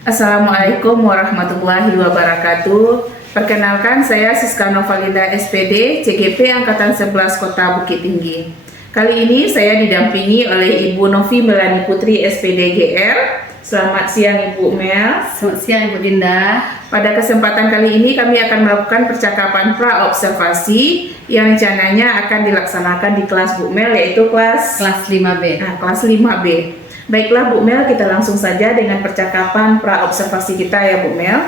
Assalamualaikum warahmatullahi wabarakatuh. Perkenalkan, saya Siska Novalinda SPD, CGP Angkatan 11 Kota Bukit Tinggi. Kali ini saya didampingi oleh Ibu Novi Melani Putri SPD GR. Selamat siang Ibu Mel. Selamat siang Ibu Dinda. Pada kesempatan kali ini kami akan melakukan percakapan pra-observasi yang rencananya akan dilaksanakan di kelas Bu Mel, yaitu kelas 5B. kelas 5B. Baiklah Bu Mel, kita langsung saja dengan percakapan pra-observasi kita ya Bu Mel.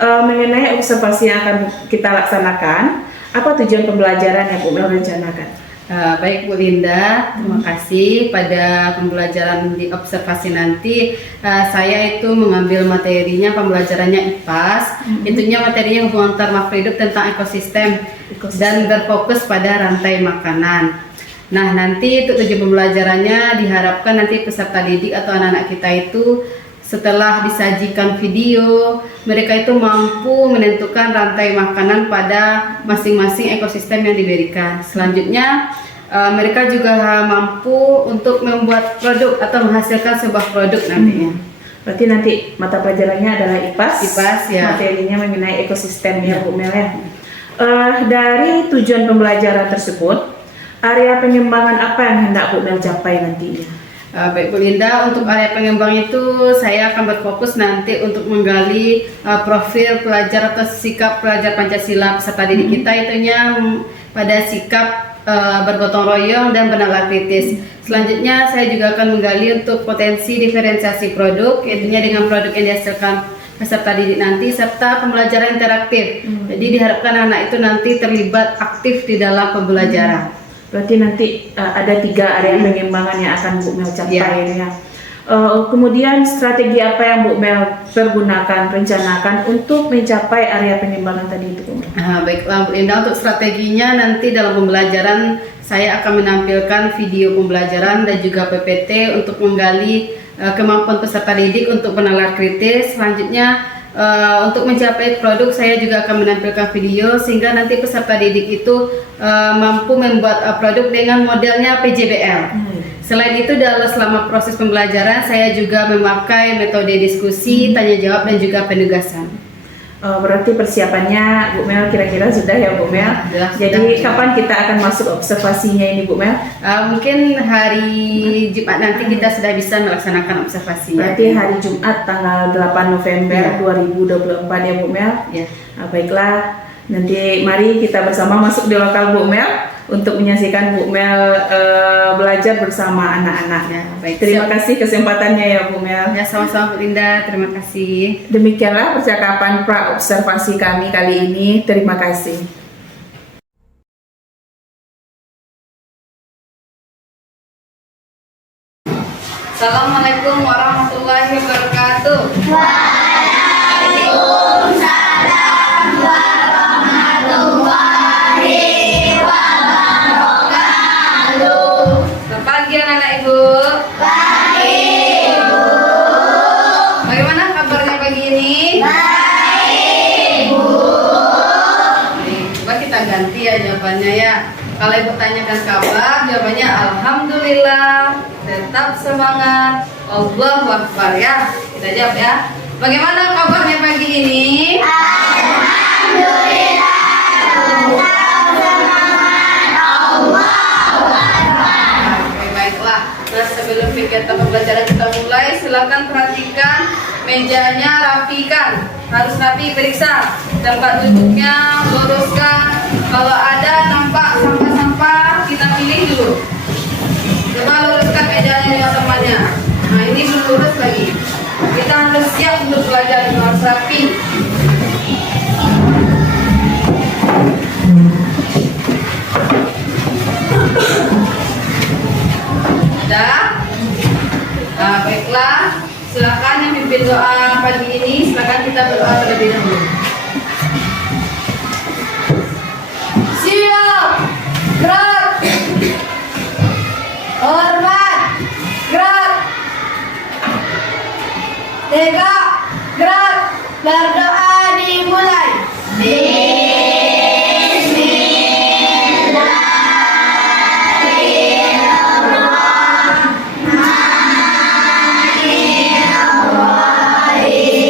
Mengenai observasi yang akan kita laksanakan, apa tujuan pembelajaran yang Bu Mel rencanakan? Baik Bu Linda, terima kasih. Pada pembelajaran di observasi nanti saya itu mengambil materinya, pembelajarannya IPAS. Itunya materinya hubungan antar makhluk hidup tentang ekosistem dan berfokus pada rantai makanan. Nah, nanti untuk tujuan pembelajarannya diharapkan nanti peserta didik atau anak-anak kita itu setelah disajikan video, mereka itu mampu menentukan rantai makanan pada masing-masing ekosistem yang diberikan. Selanjutnya, mereka juga mampu untuk membuat produk atau menghasilkan sebuah produk nantinya. Berarti nanti mata pelajarannya adalah IPAS. IPAS ya. Materinya mengenai ekosistem ya Bu Mel ya. Dari tujuan pembelajaran tersebut, area pengembangan apa yang hendak Bu Mel capai nantinya? Baik Bu Linda, untuk area pengembang itu saya akan berfokus nanti untuk menggali profil pelajar atau sikap pelajar Pancasila peserta didik kita, itunya pada sikap bergotong royong dan bernalar kritis. Selanjutnya saya juga akan menggali untuk potensi diferensiasi produk, yaitunya dengan produk yang dihasilkan peserta didik nanti, serta pembelajaran interaktif. Jadi diharapkan anak itu nanti terlibat aktif di dalam pembelajaran. Berarti nanti ada 3 area pengembangan yang akan Bu Mel capai ya. Kemudian strategi apa yang Bu Mel rencanakan untuk mencapai area pengembangan tadi itu Bu Mel? Baiklah Bu Linda, untuk strateginya nanti dalam pembelajaran saya akan menampilkan video pembelajaran dan juga PPT untuk menggali kemampuan peserta didik untuk bernalar kritis. Selanjutnya untuk mencapai produk saya juga akan menampilkan video sehingga nanti peserta didik itu mampu membuat produk dengan modelnya PJBL. Selain itu selama proses pembelajaran saya juga memakai metode diskusi, tanya jawab dan juga penugasan. Berarti persiapannya Bu Mel kira-kira sudah ya Bu Mel. Jadi kapan kita akan masuk observasinya ini Bu Mel? Mungkin hari Jumat nanti kita sudah bisa melaksanakan observasinya. Berarti hari Jumat tanggal 8 November 2024 ya Bu Mel. Ya. Baiklah, nanti mari kita bersama masuk di lokal Bu Mel untuk menyaksikan Bu Mel belajar bersama anak-anak. Ya, baik. Terima kasih kesempatannya ya Bu Mel. Ya, sama-sama Bu Linda, terima kasih. Demikianlah percakapan pra-observasi kami kali ini. Terima kasih. Assalamualaikum warahmatullahi wabarakatuh. Waalaikumsalam warahmatullahi wabarakatuh. Selamat pagi anak-anak Ibu. Baik, Bu. Bagaimana kabarnya pagi ini? Baik, Bu. Baik, coba kita ganti ya jawabannya ya. Kalau Ibu tanyakan kabar, jawabannya alhamdulillah. Tetap semangat. Allahu Akbar ya. Kita jawab ya. Bagaimana kabarnya pagi ini? Alhamdulillah. Tetap semangat. Allahu Akbar. Oke, baiklah. Nah, sebelum kegiatan pembelajaran kita mulai, silakan perhatikan mejanya, rapikan. Harus rapi, periksa. Tempat duduknya, luruskan. Kalau ada nampak sampah-sampah, kita pilih dulu. Coba luruskan mejanya dengan temannya. Nah, ini belum lurus lagi. Kita harus siap untuk belajar, harus rapi. Sudah? Nah, baiklah. Silakan yang pimpin doa pagi ini, silakan kita berdoa terlebih dahulu. Siap. Gerak. Hormat. Gerak. Tegak. Gerak. Berdoa dimulai. Bismillahirrahmanirrahim.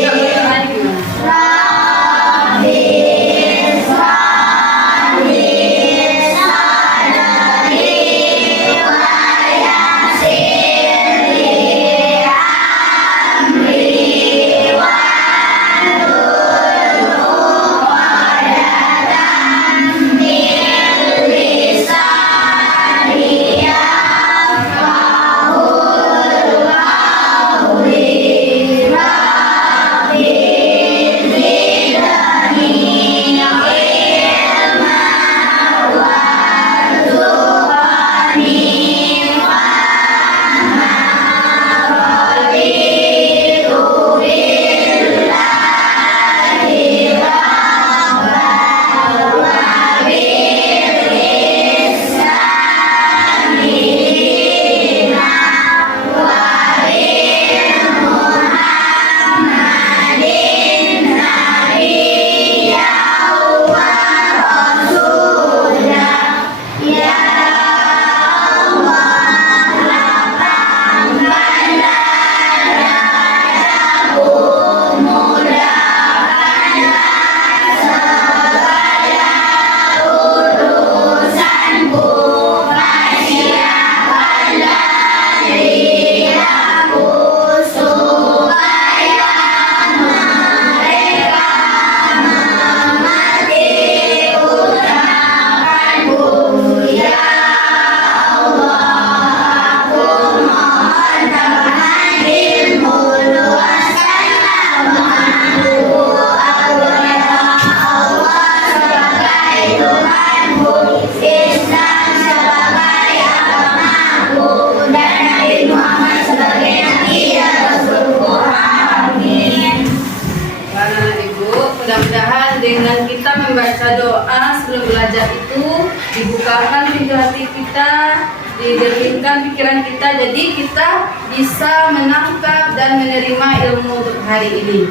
Dengan kita membaca doa sebelum belajar itu, dibukakan pintu hati kita, diderningkan pikiran kita, jadi kita bisa menangkap dan menerima ilmu untuk hari ini.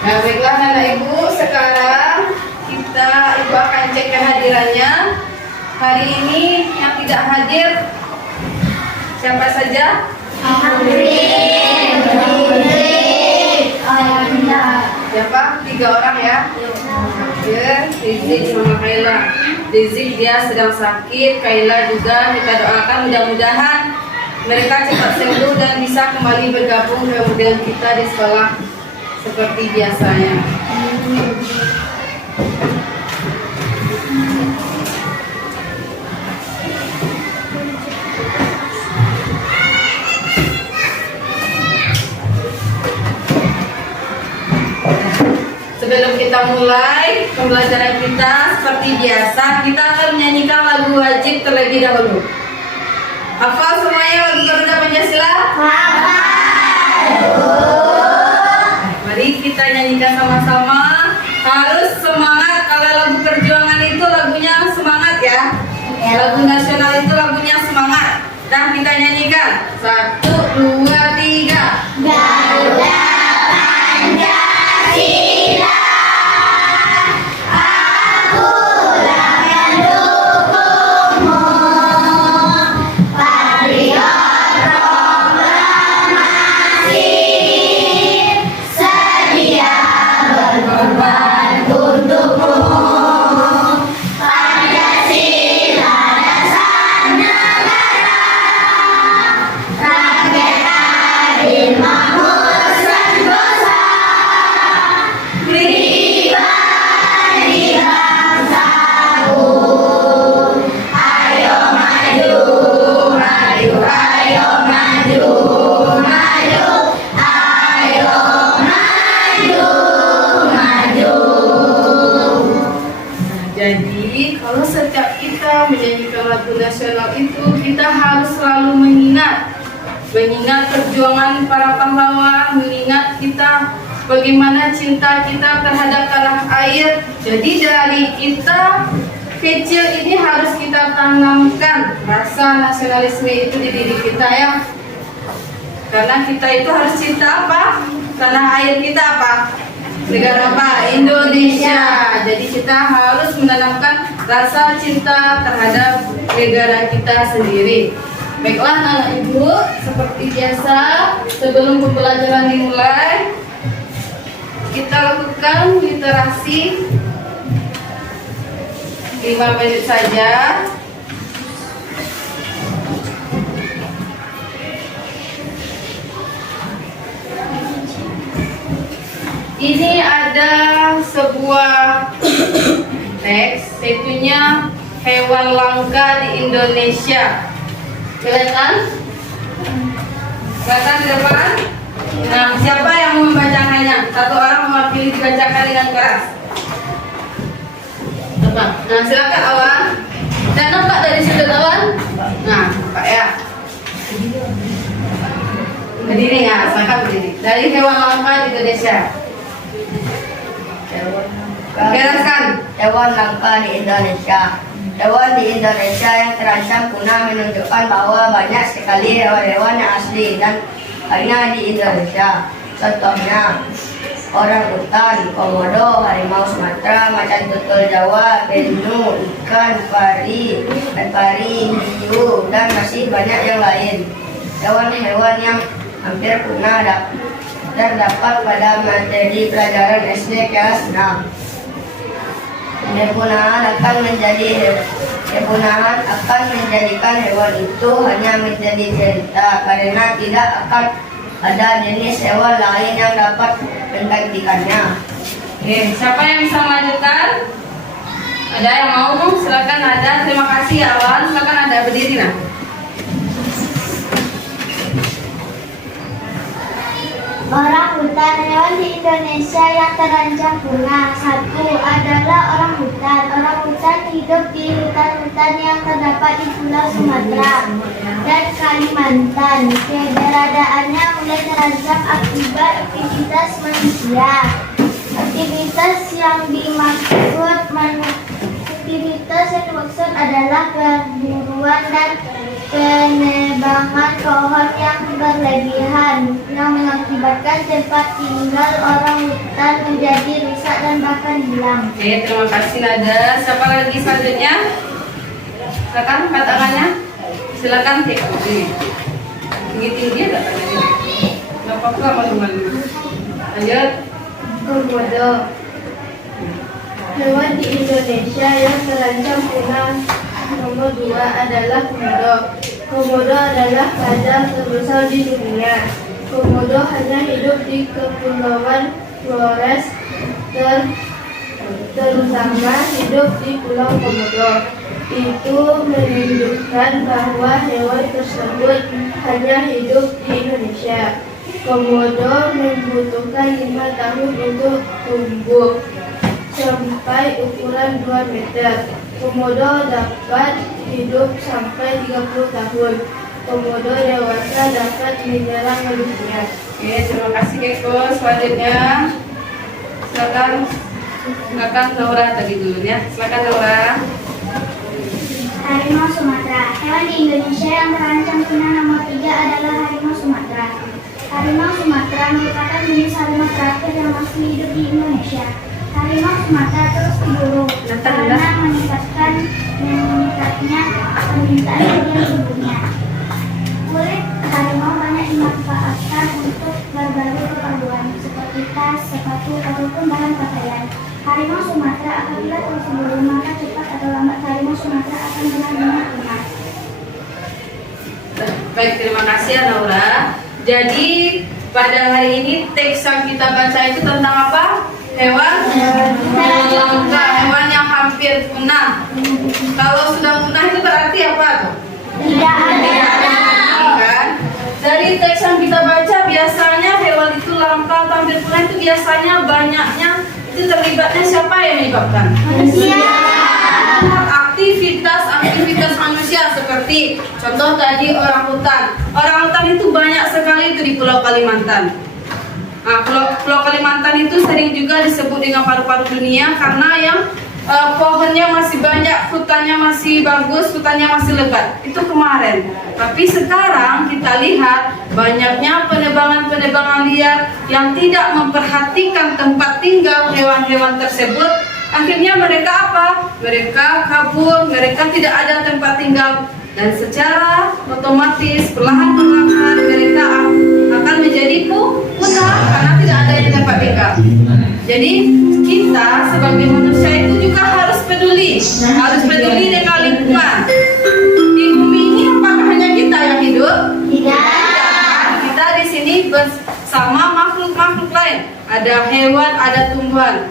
Nah, baiklah anak ibu, sekarang ibu akan cek kehadirannya. Hari ini yang tidak hadir siapa saja? Siapa? 3 orang ya. Rizik sama Kaila. Rizik dia sedang sakit, Kaila juga kita doakan mudah-mudahan mereka cepat sembuh dan bisa kembali bergabung dengan kita di sekolah seperti biasanya. Sebelum kita mulai pembelajaran kita seperti biasa, kita akan menyanyikan lagu wajib terlebih dahulu. Hafal semuanya lagu Garuda Pancasila? Mari kita nyanyikan sama-sama. Harus semangat, kalau lagu perjuangan itu lagunya semangat ya. Lagu nasional itu lagunya semangat. Dan kita nyanyikan 1, 2, 3. Garuda Pancasila, akulah pendukungmu, patriot proklamasi, sedia berkorban untukmu. Pancasila dasar negara, rakyat adil makmur sentosa, pribadi bangsaku. Ayo maju, maju, ayo maju, maju, ayo maju, maju. Jadi kalau setiap kita menyanyikan lagu nasional itu, kita harus selalu mengingat perjuangan para pahlawan, mengingat kita bagaimana cinta kita terhadap tanah air. Jadi dari kita kecil ini harus kita tanamkan rasa nasionalisme itu di diri kita ya. Karena kita itu harus cinta apa? Tanah air kita apa? Negara apa? Indonesia. Jadi kita harus menanamkan rasa cinta terhadap negara kita sendiri. Baiklah anak ibu, seperti biasa sebelum pembelajaran dimulai, kita lakukan literasi 5 menit saja. Ini ada sebuah teks, yaitunya hewan langka di Indonesia. Kelihatan? Kelihatan di depan? Nah, siapa yang mau membacakannya? Satu orang mewakili dibacakan dengan keras. Coba. Nah, silakan Awan. Dan nampak dari sudut Awan? Nah, Pak ya. Berdiri ya, silakan berdiri. Dari hewan langka di Indonesia. Jelaskan. Hewan langka di Indonesia. Hewan di Indonesia yang terancam punah menunjukkan bahwa banyak sekali hewan-hewan yang asli dan hanya di Indonesia. Contohnya orang hutan, komodo, harimau Sumatera, macan tutul Jawa, penyu, ikan, pari, hiu, dan masih banyak yang lain. Hewan-hewan yang hampir punah terdapat pada materi pelajaran SD kelas 6. Kepunahan akan menjadikan hewan itu hanya menjadi cerita, karena tidak akan ada jenis hewan lain yang dapat menggantikannya. Oke, siapa yang bisa melanjutkan? Ada yang mau? Silakan ada. Terima kasih Awan. Silakan ada berdiri nah. Orang hutan, hewan di Indonesia yang terancam punah. 1 adalah orang hutan. Orang hutan hidup di hutan-hutan yang terdapat di Pulau Sumatera dan Kalimantan. Keberadaannya mulai terancam akibat aktivitas manusia. Aktivitas yang aktivitas yang dimaksud adalah perburuan dan penebangan pohon yang berlebihan yang mengakibatkan tempat tinggal orang hutan menjadi rusak dan bahkan hilang. Oke, terima kasih Nada. Siapa lagi selanjutnya? Silakan angkat tangannya. Silakan Kek. Tinggi-tinggi ada tangannya. Nggak apa-apa malu-malu. Lanjut. Komodo. Hewan di Indonesia yang terancam punah nomor 2 adalah komodo. Komodo adalah gajah terbesar di dunia. Komodo hanya hidup di kepulauan Flores, terutama hidup di Pulau Komodo. Itu menunjukkan bahwa hewan tersebut hanya hidup di Indonesia. Komodo membutuhkan 5 tahun untuk tumbuh sampai ukuran 2 meter. Komodo dapat hidup sampai 30 tahun. Komodo dewasa dapat menyerang manusia. Oke, terima kasih Keko. Selanjutnya, silakan Laura tadi dulu ya. Silakan Laura. Harimau Sumatera. Hewan di Indonesia yang terancam punah nomor 3 adalah harimau Sumatera. Harimau Sumatera merupakan jenis harimau terakhir yang masih hidup di Indonesia. Harimau Sumatera terus diburu karena meningkatnya permintaan bagian tubuhnya. Kulit harimau banyak dimanfaatkan untuk berbagai keperluan seperti tas, sepatu, ataupun bahan pakaian. Harimau Sumatera apabila terus diburu, maka cepat atau lambat harimau Sumatera akan benar-benar punah. Baik, terima kasih ya Laura. Jadi pada hari ini teks yang kita baca itu tentang apa? Hewan langka, hewan yang hampir punah. Kalau sudah punah itu berarti apa tuh? Tidak ada. Kan? Dari teks yang kita baca biasanya hewan itu langka atau hampir punah itu biasanya banyaknya itu terlibatnya siapa yang menyebabkan? Manusia. Aktivitas manusia seperti contoh tadi orang hutan. Orang hutan itu banyak sekali itu di Pulau Kalimantan. Nah, Pulau Kalimantan itu sering juga disebut dengan paru-paru dunia karena yang pohonnya masih banyak, hutannya masih bagus, hutannya masih lebat. Itu kemarin. Tapi sekarang kita lihat banyaknya penebangan liar yang tidak memperhatikan tempat tinggal hewan-hewan tersebut. Akhirnya mereka apa? Mereka kabur, mereka tidak ada tempat tinggal. Dan secara otomatis perlahan-lahan mereka akan menjadi punah karena tidak adanya tempat tinggal. Jadi kita sebagai manusia itu juga harus peduli dengan lingkungan. Di bumi ini apakah hanya kita yang hidup? Tidak. Kita di sini bersama makhluk-makhluk lain. Ada hewan, ada tumbuhan.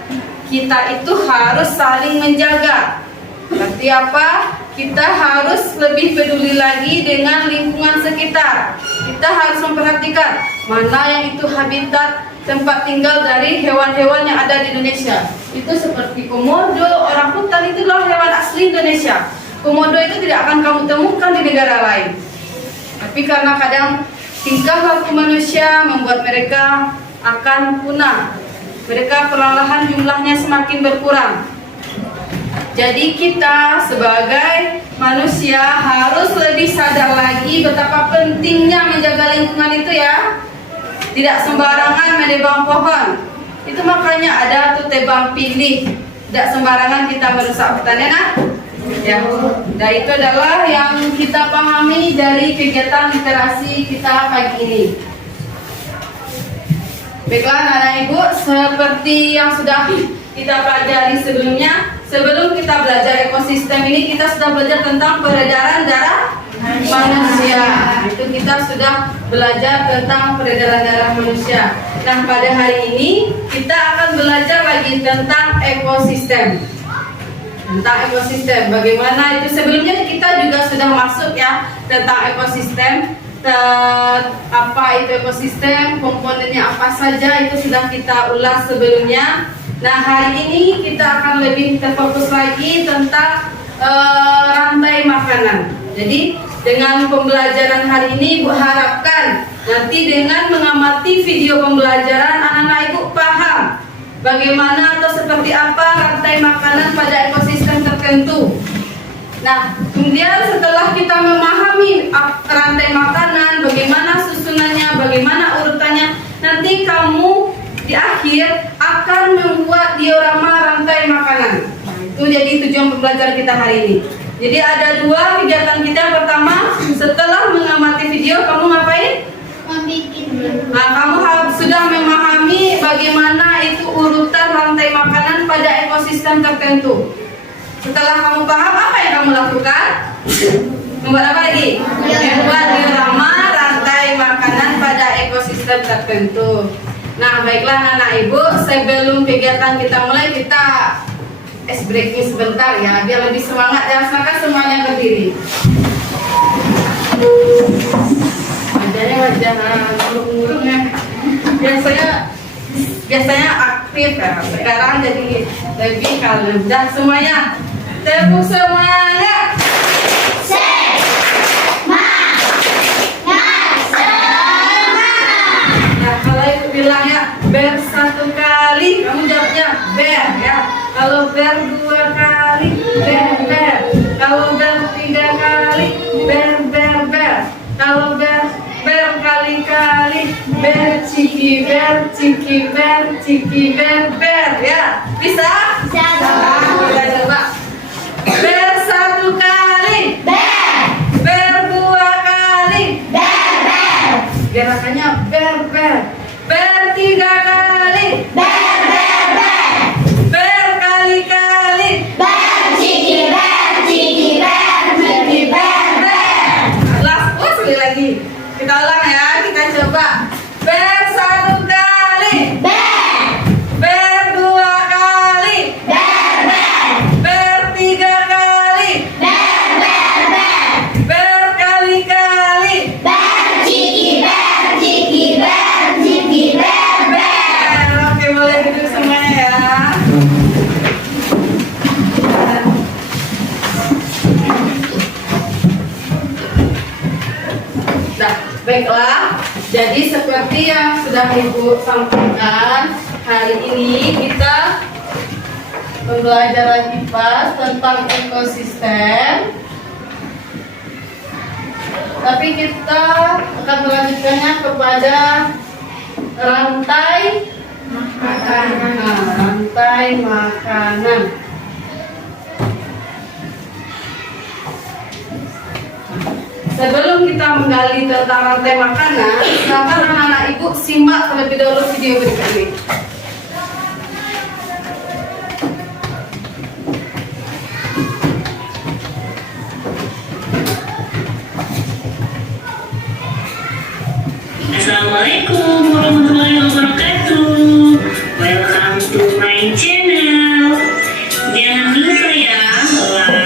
Kita itu harus saling menjaga. Berarti apa? Kita harus lebih peduli lagi dengan lingkungan sekitar. Kita harus memperhatikan mana yang itu habitat tempat tinggal dari hewan-hewan yang ada di Indonesia. Itu seperti komodo, orang hutan itu adalah hewan asli Indonesia. Komodo itu tidak akan kamu temukan di negara lain. Tapi karena kadang tingkah laku manusia membuat mereka akan punah. Mereka perlahan jumlahnya semakin berkurang. Jadi kita sebagai manusia harus lebih sadar lagi betapa pentingnya menjaga lingkungan itu ya. Tidak sembarangan menebang pohon. Itu makanya ada tuh tebang pilih. Tidak sembarangan kita merusak hutan ya nak? Ya. Dan itu adalah yang kita pahami dari kegiatan literasi kita pagi ini. Baiklah anak ibu, seperti yang sudah kita pelajari sebelumnya, sebelum kita belajar ekosistem ini kita sudah belajar tentang peredaran darah manusia. Itu kita sudah belajar tentang peredaran darah manusia. Nah pada hari ini kita akan belajar lagi tentang ekosistem. Tentang ekosistem, bagaimana itu sebelumnya kita juga sudah masuk ya tentang ekosistem. Apa itu ekosistem, komponennya apa saja itu sudah kita ulas sebelumnya. Nah hari ini kita akan lebih terfokus lagi tentang rantai makanan. Jadi dengan pembelajaran hari ini Ibu harapkan nanti dengan mengamati video pembelajaran anak-anak Ibu paham bagaimana atau seperti apa rantai makanan pada ekosistem tertentu. Nah, kemudian setelah kita memahami rantai makanan, bagaimana susunannya, bagaimana urutannya, nanti kamu di akhir akan membuat diorama rantai makanan. Nah, itu jadi tujuan pembelajaran kita hari ini. Jadi ada dua kegiatan kita. Pertama, setelah mengamati video, kamu ngapain? Nah, kamu sudah memahami bagaimana itu urutan rantai makanan pada ekosistem tertentu. Setelah kamu paham, apa yang kamu lakukan? Membuat apa lagi? Membuat diorama rantai makanan pada ekosistem tertentu. Nah, baiklah anak-anak ibu, sebelum kegiatan kita mulai, kita ice breaking sebentar ya, biar lebih semangat. Jangan sampai semuanya berdiri. Wajahnya wajah murung-murung ya. Biasanya aktif ya, sekarang jadi lebih kalem. Dah semuanya, tepuk semuanya. Ya, kalau itu bilang ya, ber satu kali, kamu jawabnya ber ya. Kalau ber dua kali, ber. Kalau ber tiga kali, ber. Kalau ber kali-kali, ber ciki ber ya. Bisa? Bisa. Kita coba. Ber satu kali, ber dua kali, gerakannya ber. Ber tiga kali, ber kali-kali, last sekali lagi. Kita ulang ya, kita coba. Ber satu kali, ber dua kali, ber tiga kali, ber kali-kali, ber. Oke, boleh duduk semuanya ya. Nah, baiklah. Jadi seperti yang sudah Ibu sampaikan, hari ini kita pembelajaran IPA tentang ekosistem. Tapi kita akan melanjutkannya kepada rantai makanan. Rantai makanan. Sebelum kita menggali tentang rantai makanan, silakan anak-anak ibu simak terlebih dahulu video berikut ini. Assalamualaikum warahmatullahi wabarakatuh. Welcome to my channel. Jangan lupa ya,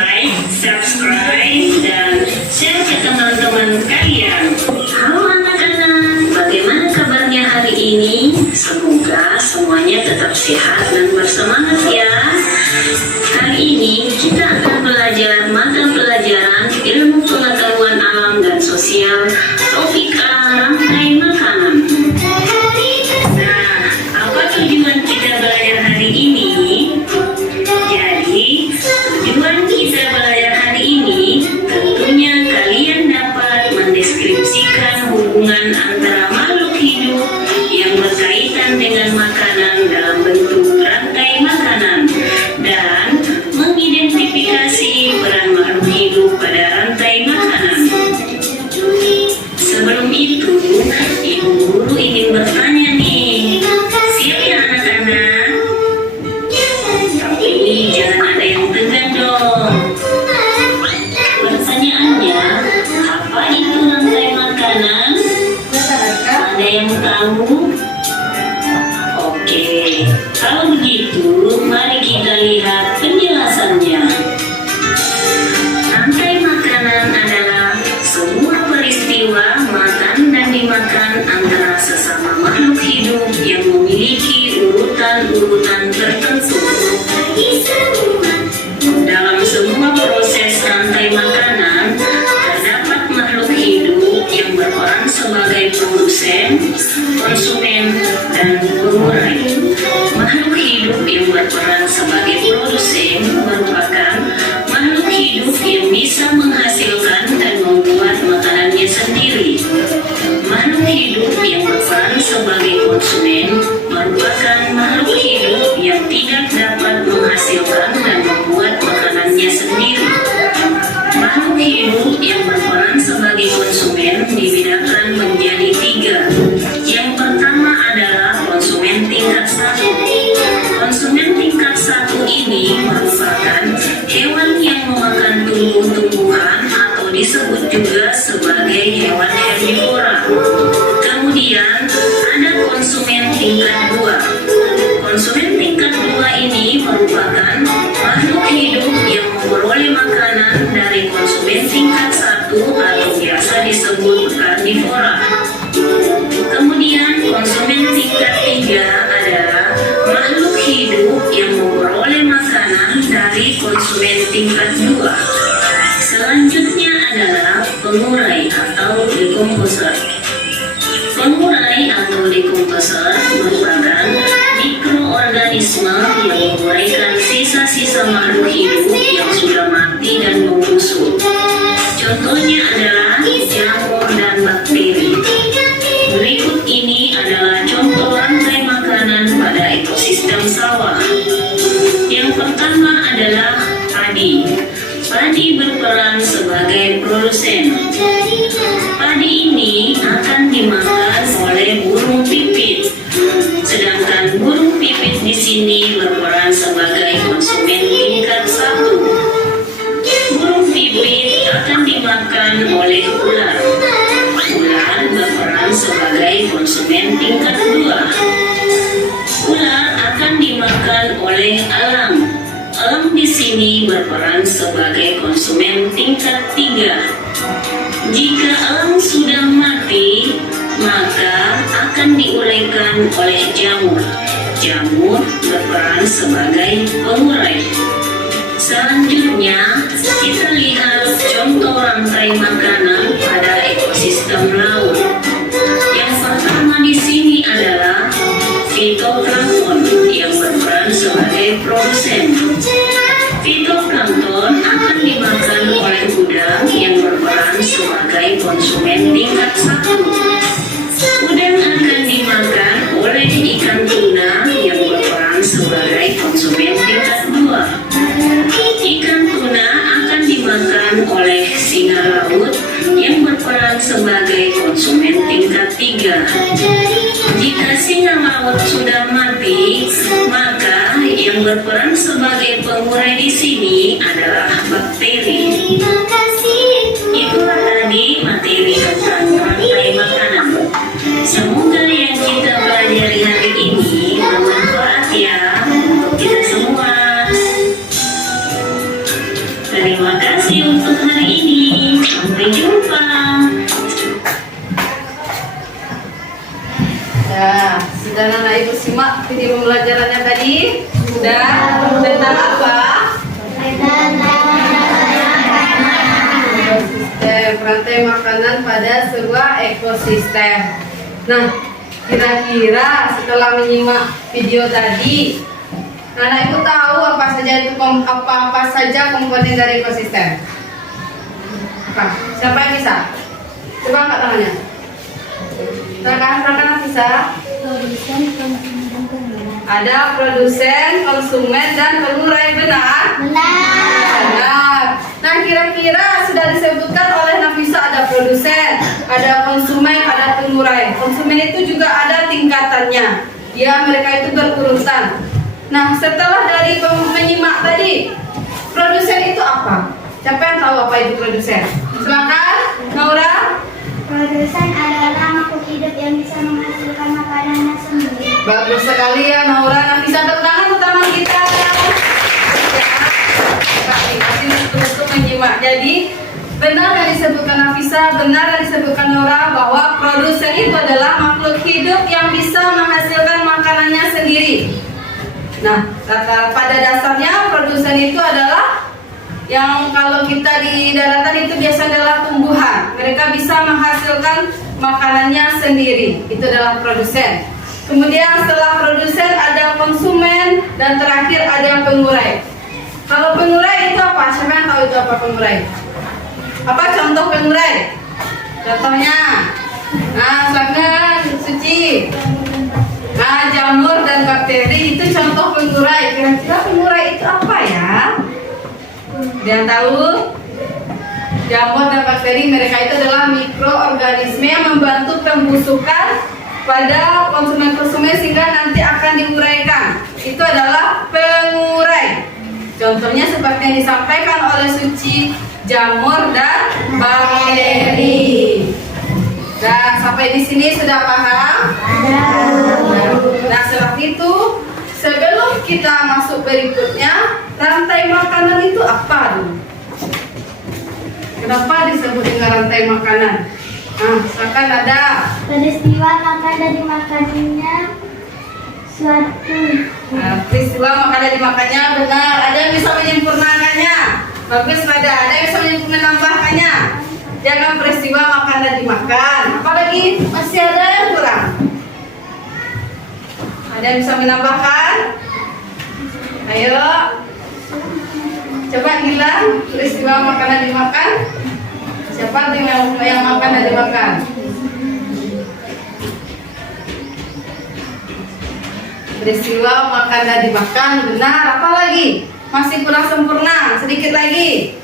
like, subscribe, dan share ke teman-teman kalian. Halo anak-anak, bagaimana kabarnya hari ini? Semoga semuanya tetap sehat dan bersemangat ya. Hari ini kita akan belajar mata pelajaran ilmu pengetahuan alam dan sosial, topik rantai makanan. Nah, apa tujuan kita belajar hari ini? Jadi, tujuan kita belajar hari ini tentunya kalian dapat mendeskripsikan hubungan antara makhluk hidup yang berkaitan dengan makanan dalam bentuk rantai makanan dan mengidentifikasi peran makhluk hidup pada rantai makanan. Sebelum itu, ibu guru ingin bertanya nih, siap ya anak-anak? Tapi jangan ada yang tegang dong. Pertanyaannya, apa itu rantai makanan? Ada yang tahu? Oke, kalau begitu, mari kita lihat penjelasannya. Rantai makanan adalah semua peristiwa makan dan dimakan antara sesama makhluk hidup yang memiliki urutan-urutan tertentu. Dalam semua proses rantai makanan, terdapat makhluk hidup yang berperan sebagai produsen, konsumen, dan pengurai. Makhluk hidup yang berperan sebagai konsumen merupakan makhluk hidup yang tidak dapat menghasilkan dan membuat makanannya sendiri. Makhluk hidup yang berperan sebagai konsumen dibedakan menjadi 3. Yang pertama adalah konsumen tingkat 1. Konsumen tingkat 1 ini merupakan hewan yang memakan tumbuh-tumbuhan atau disebut juga sebagai hewan herbivora. Kemudian ada konsumen tingkat 2. Konsumen tingkat 2 ini merupakan makhluk hidup yang memperoleh makanan dari konsumen tingkat 1 atau biasa disebut karnivora. Kemudian konsumen tingkat 3 adalah makhluk hidup yang memperoleh makanan dari konsumen tingkat 2. Selanjutnya adalah pengurai atau decomposer. Pengurai atau decomposer merupakan mikroorganisme yang menguraikan sisa-sisa makhluk hidup yang sudah mati dan membusuk. Contohnya adalah jamur dan bakteri. Berikut ini adalah contoh rantai makanan pada ekosistem sawah. Yang pertama adalah padi. Padi berperan sebagai produsen. Padi ini akan dimakan oleh burung pipit. Sedangkan burung pipit di sini berperan sebagai konsumen tingkat 1. Burung pipit akan dimakan oleh ular. Ular berperan sebagai konsumen tingkat 2. Ular akan dimakan oleh elang. Elang di sini berperan sebagai konsumen tingkat 3. Jika elang sudah mati, maka akan diuraikan oleh jamur. Jamur berperan sebagai pengurai. Selanjutnya, kita lihat contoh rantai makanan pada ekosistem laut. Yang pertama di sini adalah fitoplankton yang berperan sebagai produsen. Fitoplankton akan dimakan oleh udang yang berperan sebagai konsumen tingkat 1. Udang akan dimakan oleh ikan tuna yang berperan sebagai konsumen tingkat 2. Ikan tuna akan dimakan oleh singa laut yang berperan sebagai konsumen tingkat 3. Jika singa laut sudah mati, maka yang berperan sebagai pengurai di sini adalah bakteri. Itulah tadi materi tentang rantai makanan. Semoga yang kita pelajari hari ini bermanfaat ya untuk kita semua. Terima kasih untuk hari ini. Sampai jumpa. Ya, sudah Nana Ibu simak video pembelajarannya tadi? Sudah? Tentang apa? Ekosistem, rantai makanan pada sebuah ekosistem. Nah, kira-kira setelah menyimak video tadi, Nana Ibu tahu apa saja itu apa saja komponen dari ekosistem? Apa? Siapa yang bisa? Coba angkat tangannya. Rekan-rekan bisa? Produsen, konsumen, dan pengguna. Ada produsen, konsumen, dan pengurai, benar? Benar. Nah, kira-kira sudah disebutkan oleh Nafisa ada produsen, ada konsumen, ada pengurai. Konsumen itu juga ada tingkatannya. Ya, mereka itu berurutan. Nah, setelah dari menyimak tadi, produsen itu apa? Siapa yang tahu apa itu produsen? Silakan, Naura. Produsen adalah makhluk hidup yang bisa menghasilkan makanannya sendiri. Bagus sekali ya Naura. Nafisa, tepuk tangan utama kita. Kasih betul-betul menyimak. Jadi benar yang disebutkan Nafisa, benar yang disebutkan Naura bahwa produsen itu adalah makhluk hidup yang bisa menghasilkan makanannya sendiri. Nah, pada dasarnya produsen itu adalah yang kalau kita di daratan itu biasanya adalah tumbuhan. Mereka bisa menghasilkan makanannya sendiri. Itu adalah produsen. Kemudian setelah produsen ada konsumen dan terakhir ada pengurai. Kalau pengurai itu apa? Siapa yang tahu itu apa pengurai? Apa contoh pengurai? Contohnya, nah, silakan Suci. Suci? Nah, jamur dan bakteri itu contoh pengurai. Kira-kira pengurai itu apa ya? Dia tahu? Jamur dan bakteri mereka itu adalah mikroorganisme yang membantu pembusukan pada konsumen-konsumen sehingga nanti akan diuraikan. Itu adalah pengurai. Contohnya seperti yang disampaikan oleh Suci, jamur dan bakteri. Nah, sampai di sini sudah paham? Nah, setelah itu sebelum kita masuk berikutnya, rantai makanan itu apa dulu? Kenapa disebut dengan rantai makanan? Nah, misalkan ada Peristiwa makan dan dimakannya suatu. peristiwa makan dan dimakannya, benar. Ada yang bisa menyempurnakannya. Bagus, ada yang bisa menambahkannya. Jangan peristiwa makan dan dimakan. Apalagi masih ada yang kurang. Ada yang bisa menambahkan? Ayo, coba bilang peristiwa makan dan dimakan. Siapa yang makan dan dimakan? Peristiwa makan dan dimakan, benar. Apa lagi? Masih kurang sempurna, sedikit lagi.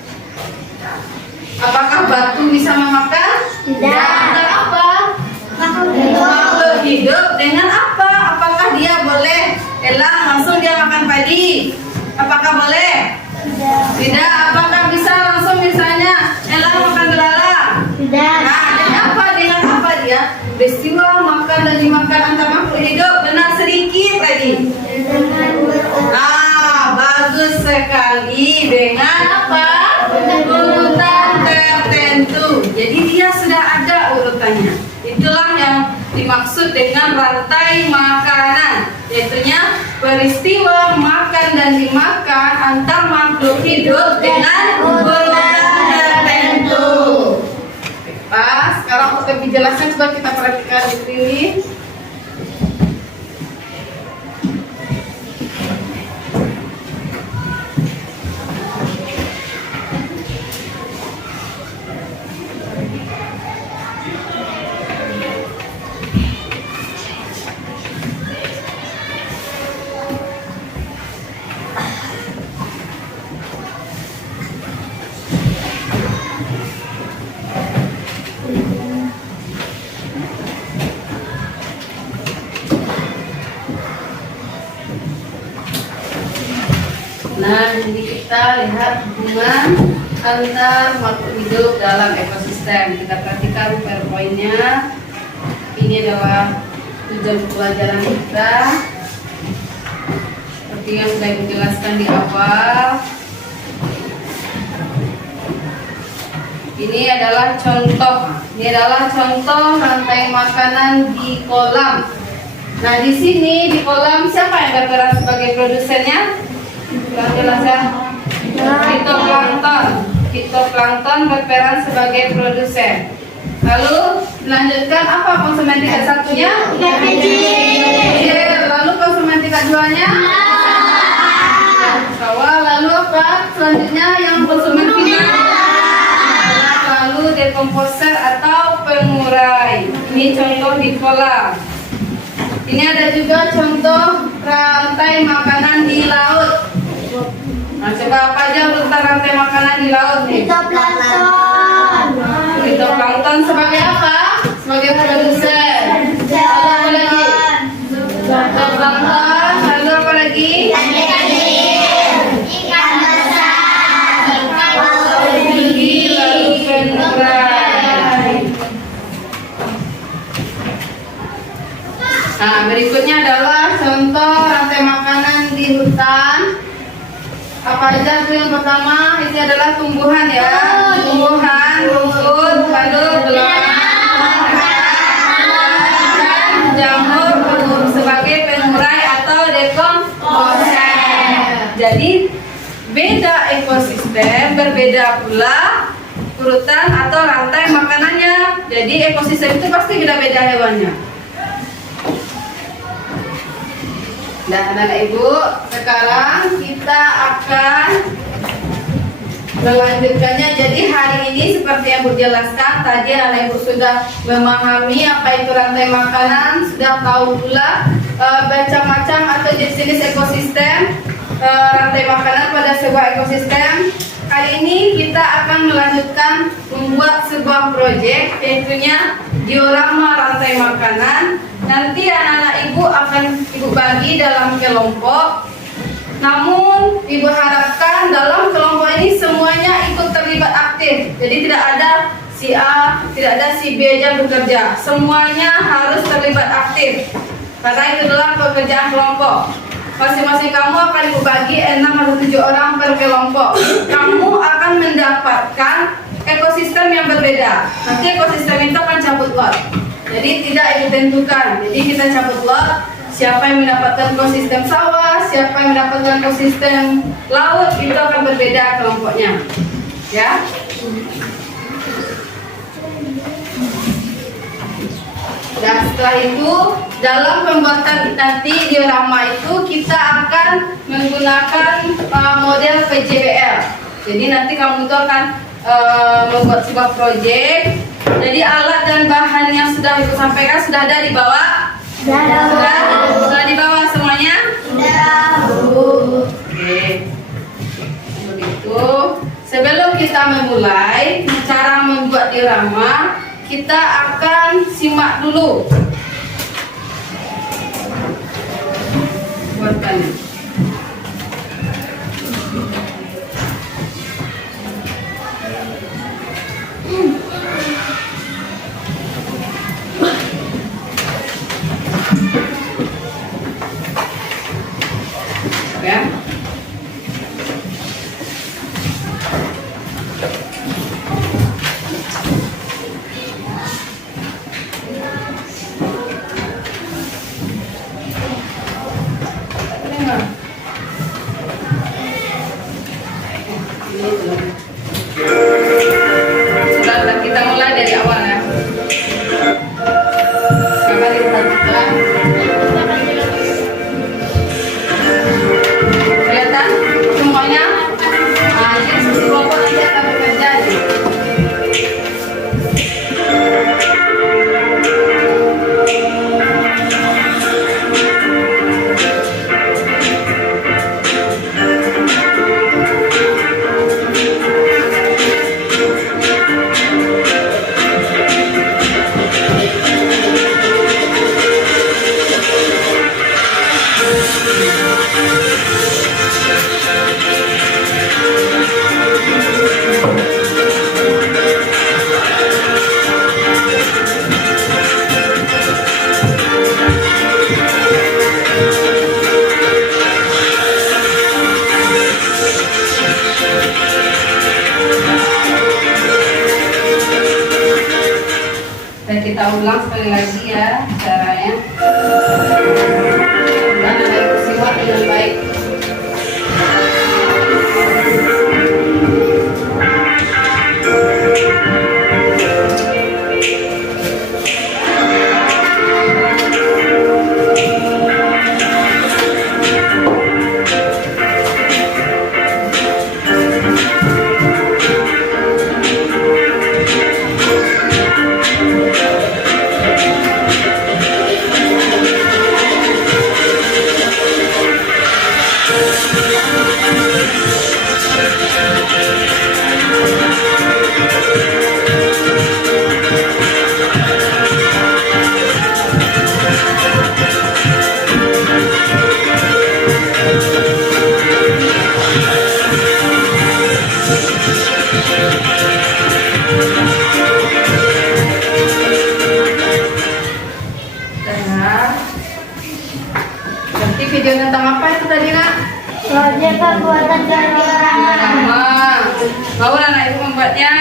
Apakah batu bisa memakan? Tidak. Dengan apa? Makhluk hidup dengan apa? Apakah dia boleh elang langsung dia makan padi? Apakah boleh? Tidak. Apakah bisa langsung misalnya elang makan belalang? Tidak. Nah, dengan apa? Dengan apa dia? Peristiwa makan dan dimakan antar makhluk hidup. Benar, sedikit lagi. Ah, bagus sekali. Dengan apa? Urutan tertentu. Jadi dia sudah ada urutannya. Itulah yang dimaksud dengan rantai makanan, yaitunya peristiwa makan dan dimakan antar makhluk hidup dengan urutan tertentu. Sekarang untuk lebih jelasnya coba kita perhatikan di sini. Nah, jadi kita lihat hubungan antar makhluk hidup dalam ekosistem. Kita perhatikan poin-poinnya. Ini adalah tujuan pelajaran kita. Seperti yang sudah dijelaskan di awal. Ini adalah contoh rantai makanan di kolam. Nah, di sini di kolam siapa yang berperan sebagai produsennya? Fitoplankton berperan sebagai produsen. Lalu dilanjutkan apa konsumen tingkat satunya? Lalu konsumen tingkat duanya? Lalu apa? Selanjutnya yang konsumen final? Lalu dekomposer atau pengurai. Ini contoh di kolam. Ini ada juga contoh rantai makanan di laut. Nah, coba apa aja urutan rantai makanan di laut nih? Fitoplankton sebagai apa? Sebagai produsen. Lalu apa lagi? Fitoplankton. Lalu apa lagi? Ikan besar. Lalu pengurai. Nah, berikutnya adalah contoh rantai makanan di hutan. Apa aja tuh yang pertama? Ini adalah tumbuhan ya. Tumbuhan, rumput, lalu belalang, dan jamur sebagai pengurai atau dekomposer. Jadi beda ekosistem, berbeda pula urutan atau rantai makanannya. Jadi ekosistem itu pasti beda-beda hewannya. Nah, anak ibu, sekarang kita akan Melanjutkannya, jadi hari ini seperti yang Bu jelaskan tadi, anak ibu sudah memahami apa itu rantai makanan, sudah tahu pula macam-macam atau jenis-jenis ekosistem rantai makanan pada sebuah ekosistem. Kali ini kita akan melanjutkan membuat sebuah proyek, yaitunya diorama rantai makanan. Nanti anak-anak ibu akan ibu bagi dalam kelompok. Namun ibu harapkan dalam kelompok ini semuanya ikut terlibat aktif. Jadi tidak ada si A, tidak ada si B aja bekerja. Semuanya harus terlibat aktif. Karena itu adalah pekerjaan kelompok. Masing-masing kamu akan ibu bagi 6 atau 7 orang per kelompok. Kamu akan mendapatkan ekosistem yang berbeda. Nanti ekosistem itu akan cabut lot. Jadi tidak ibu tentukan. Jadi kita cabut lot. Siapa yang mendapatkan ekosistem sawah, siapa yang mendapatkan ekosistem laut, itu akan berbeda kelompoknya. Ya. Dan setelah itu, dalam pembuatan nanti diorama itu kita akan menggunakan model PJBL. Jadi nanti kamu itu akan membuat sebuah proyek. Jadi alat dan bahan yang sudah ibu sampaikan sudah ada di bawah. Sudah di bawah semuanya? Sudah. Oke. Begitu. Sebelum kita memulai cara membuat diorama, kita akan simak dulu buatannya. Ya. Sudah, kita mulai dari awal ya. Sekarang diperhatikan. Kelihatan semuanya? Nah, ini sisi kelompok nanti akan bekerja. Dan kita ulang sekali lagi ya caranya. Dan ada simak dengan baik. Nanti video tentang apa itu tadi nak? Proyek pembuatan diorama. Mau anak ibu membuatnya?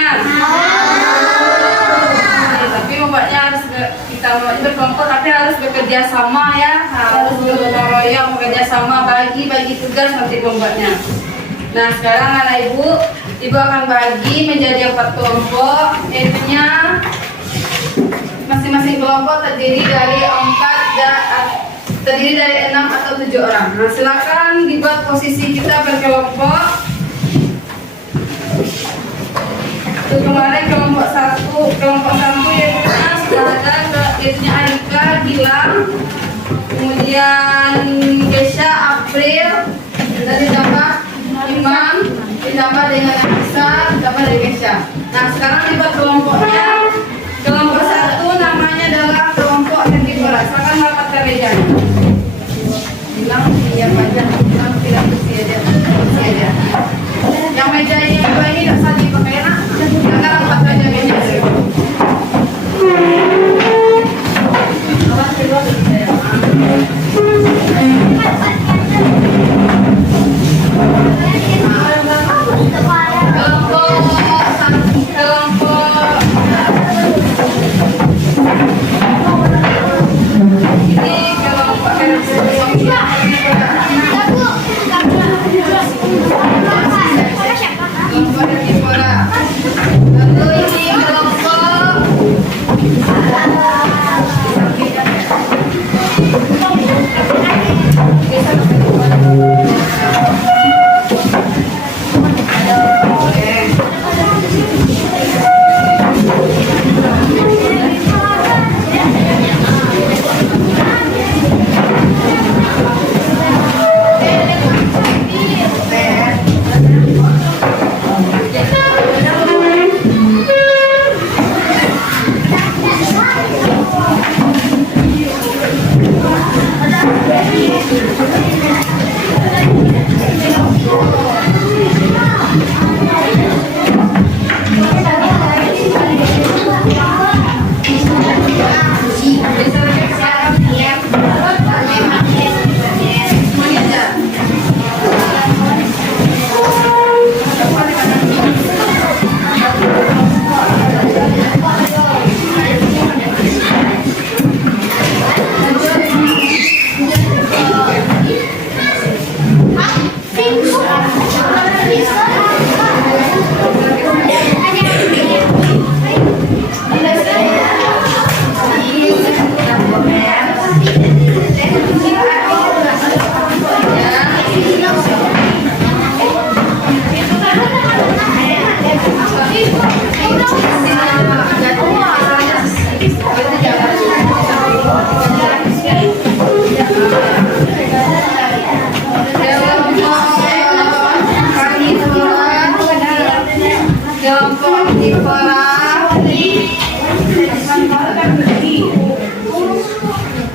Tapi membuatnya harus kita berkelompok, tapi harus bekerja sama ya, harus bergotong royong, bekerja sama, bagi tugas nanti membuatnya. Nah sekarang anak ibu akan bagi menjadi 4 kelompok, yaitunya masing-masing kelompok terdiri dari 6 atau 7 orang. Nah silakan dibuat posisi kita berkelompok. Itu kemarin kelompok satu yaitu yaitu Aika, Gilang, kemudian Gesha, April, dan ditambah Imam, ditambah dengan Anissa, ditambah dengan Gesha. Nah sekarang dibuat kelompoknya. Kelompok satu namanya adalah kelompok herbivora. Silakan mendapatkan mejanya. Bilang diam aja, bilang tidak bersih aja. Yang meja ini dua ini tidak usah dipakai nak. Silakan angkat saja meja.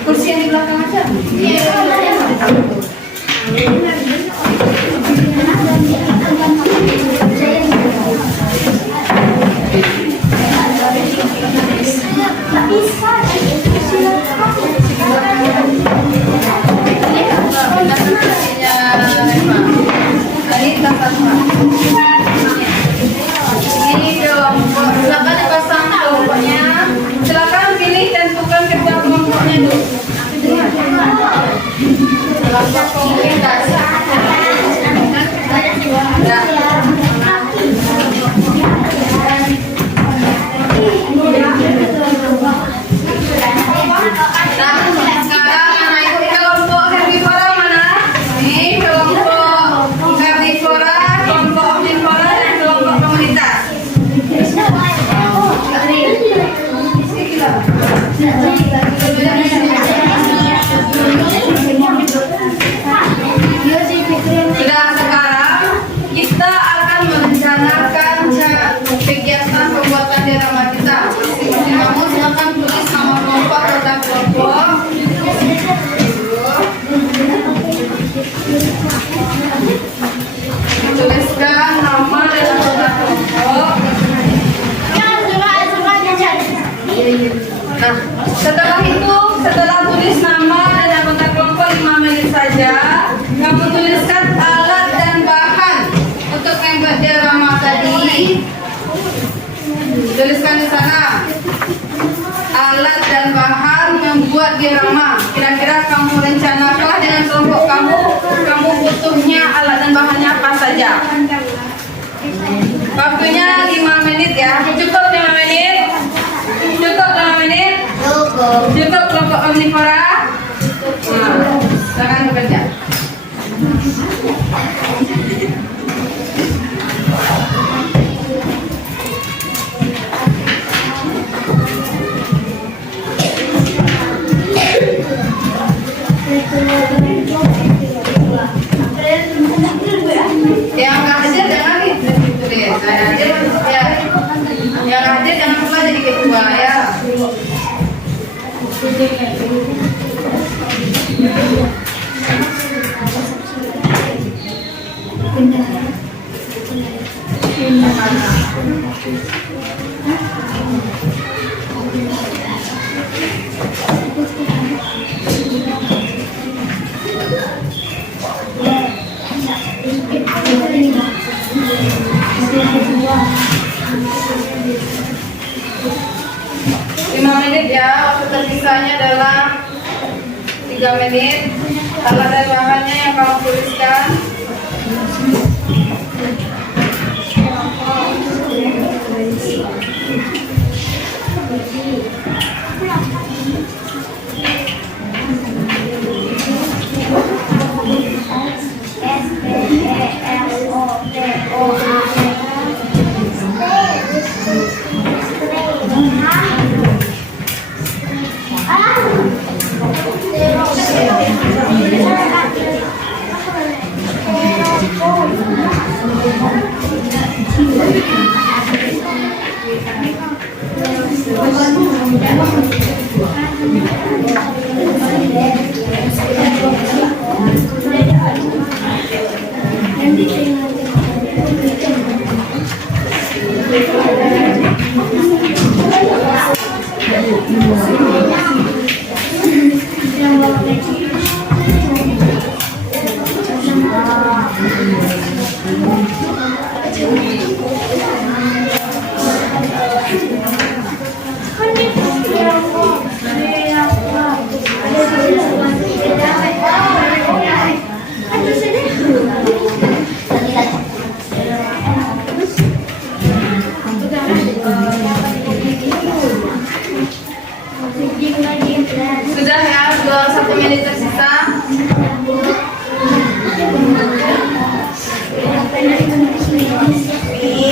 Kursi yang di belakang aja. Ini kelompok, silakan dipasang kelompoknya. Silakan pilih tentukan kedua kelompoknya dulu. Kelompok komunitas. Kegiatan pembuatan diorama kita. Masing-masing kamu silakan tulis nama kelompok atau kelompok. Tuliskan nama dan anggota kelompok. Nah, setelah itu, setelah tulis nama dan anggota kelompok 5 menit saja, kamu tuliskan alat dan bahan untuk membuat diorama tadi. Tuliskan di sana alat dan bahan membuat diorama. Kira-kira kamu rencanakan dengan kelompok kamu butuhnya alat dan bahannya apa saja. Waktunya 5 menit ya. Cukup 5 menit? Cukup 5 menit? Cukup kelompok omnivora? Nah, silakan bekerja. menit ya, waktu tersisanya adalah 3 menit. Alat dan bahannya yang kamu tuliskan. Sudah ya, 1 menit tersisa.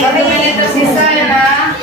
1 menit tersisa ya nak.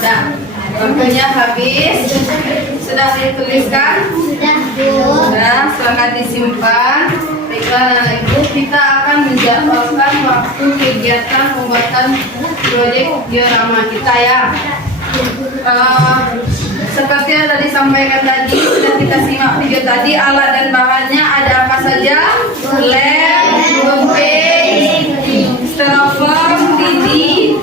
Nah, waktunya habis. Sudah dituliskan? Sudah, silakan disimpan. Baiklah, Ibu, kita akan menjadwalkan waktu kegiatan pembuatan proyek diorama kita ya. Seperti yang tadi disampaikan tadi, sudah kita simak video tadi, alat dan bahannya ada apa saja? Lem, gunting, styrofoam, lidi,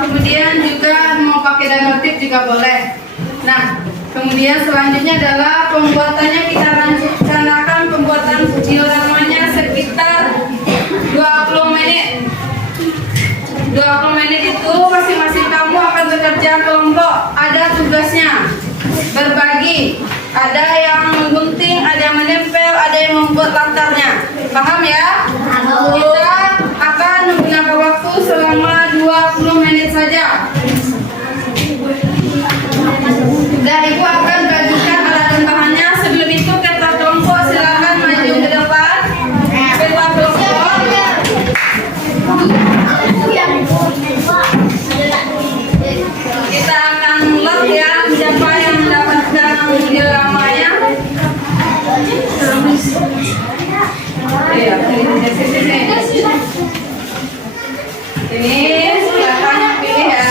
kemudian juga mau pakai danotip juga boleh. Nah, kemudian selanjutnya adalah pembuatannya. Kita rencanakan pembuatan dioramanya sekitar 20 menit. 20 menit itu masing-masing kamu akan bekerja kelompok. Ada tugasnya berbagi. Ada yang menggunting, ada yang menempel, ada yang membuat latarnya. Paham ya? Kita akan menggunakan waktu selama 20 menit saja. Dan Ibu akan bagikan alat dan bahannya. Sebelum itu ketua kelompok silakan maju ke depan. Ketua kelompok. Kita akan mulai ya, siapa yang mendapatkan dioramanya. Ini silakan yang pilih ya.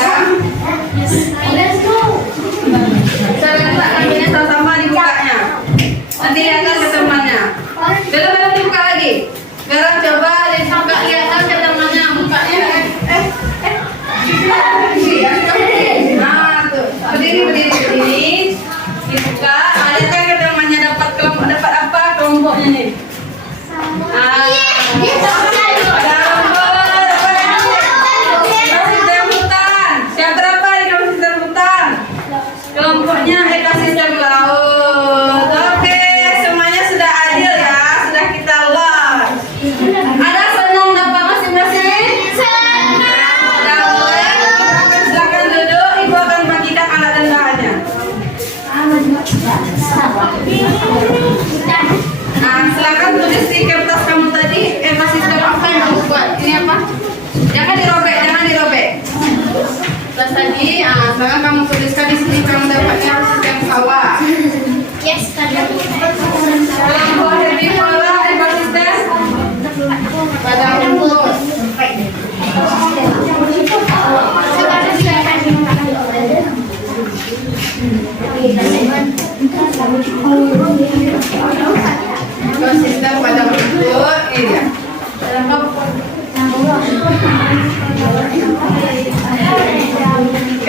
ini, sekarang kamu tuliskan di sini kamu dapatnya sistem sawah. Yes, pada Kelompok herbivora ekosistem pada rumput. Ekosistem pada rumput, iya.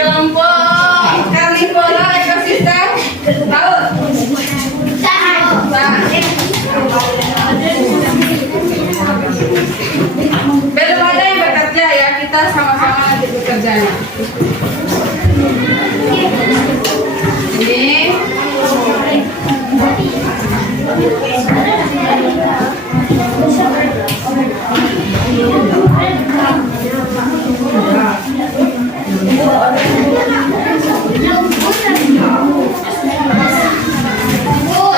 Kelompok karnivora ekosistem laut. Belum ada yang bekerja ya, kita sama-sama lagi bekerjanya. Ini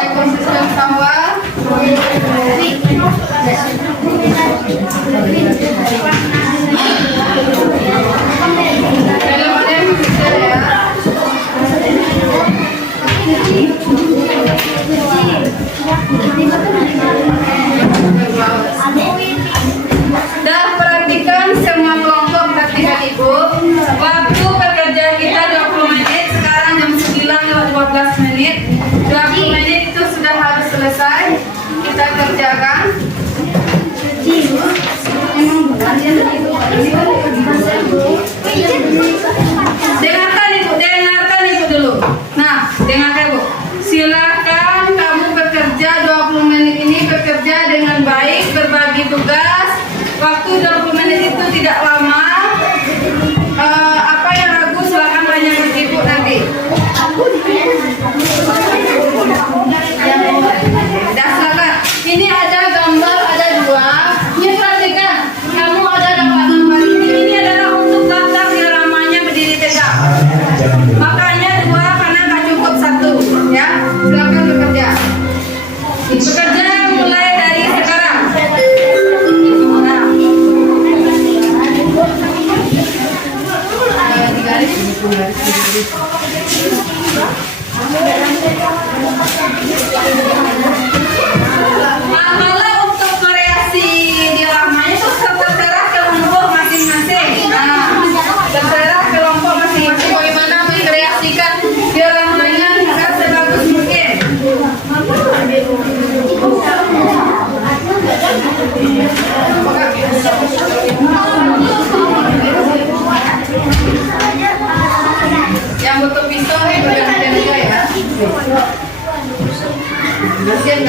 ekosistem sawah. Belum ada yang bekerja ya. Dan perhatikan semua kelompok ketika ibu. Waktu bekerja kita 20 menit, sekarang jam 9:12 menit. 20 menit itu sudah harus selesai. Kita kerjakan. Dengarkan ibu dulu. Nah, dengarkan ibu. Silakan kamu bekerja 20 menit ini bekerja dengan baik, berbagi tugas. Waktu 20 menit itu tidak lama. Apa yang ragu silakan tanya ke ibu nanti. Silakan. Ini ada gambar, ada 2. Ini perhatikan. Kamu ada dapat gambar ini. Ini adalah untuk latar diorama berdiri tegak. Makanya 2 karena nggak cukup 1. Ya, silakan bekerja. Bekerja mulai dari sekarang. Nah. Malah untuk variasi dioramanya itu terserah kelompok masing-masing. Nah, terserah kelompok masing-masing bagaimana mengkreasikan dioramanya agar sebagus mungkin. Yang butuh pisau gantian juga ya. Gantian.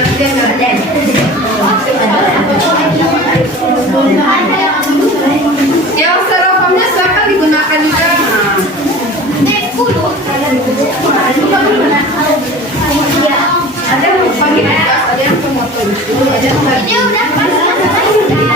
Yang styrofoamnya silakan digunakan juga. Ada yang bagi tugas, ada yang foto, ada yang bagi. ini udah pas. Bagi tugas.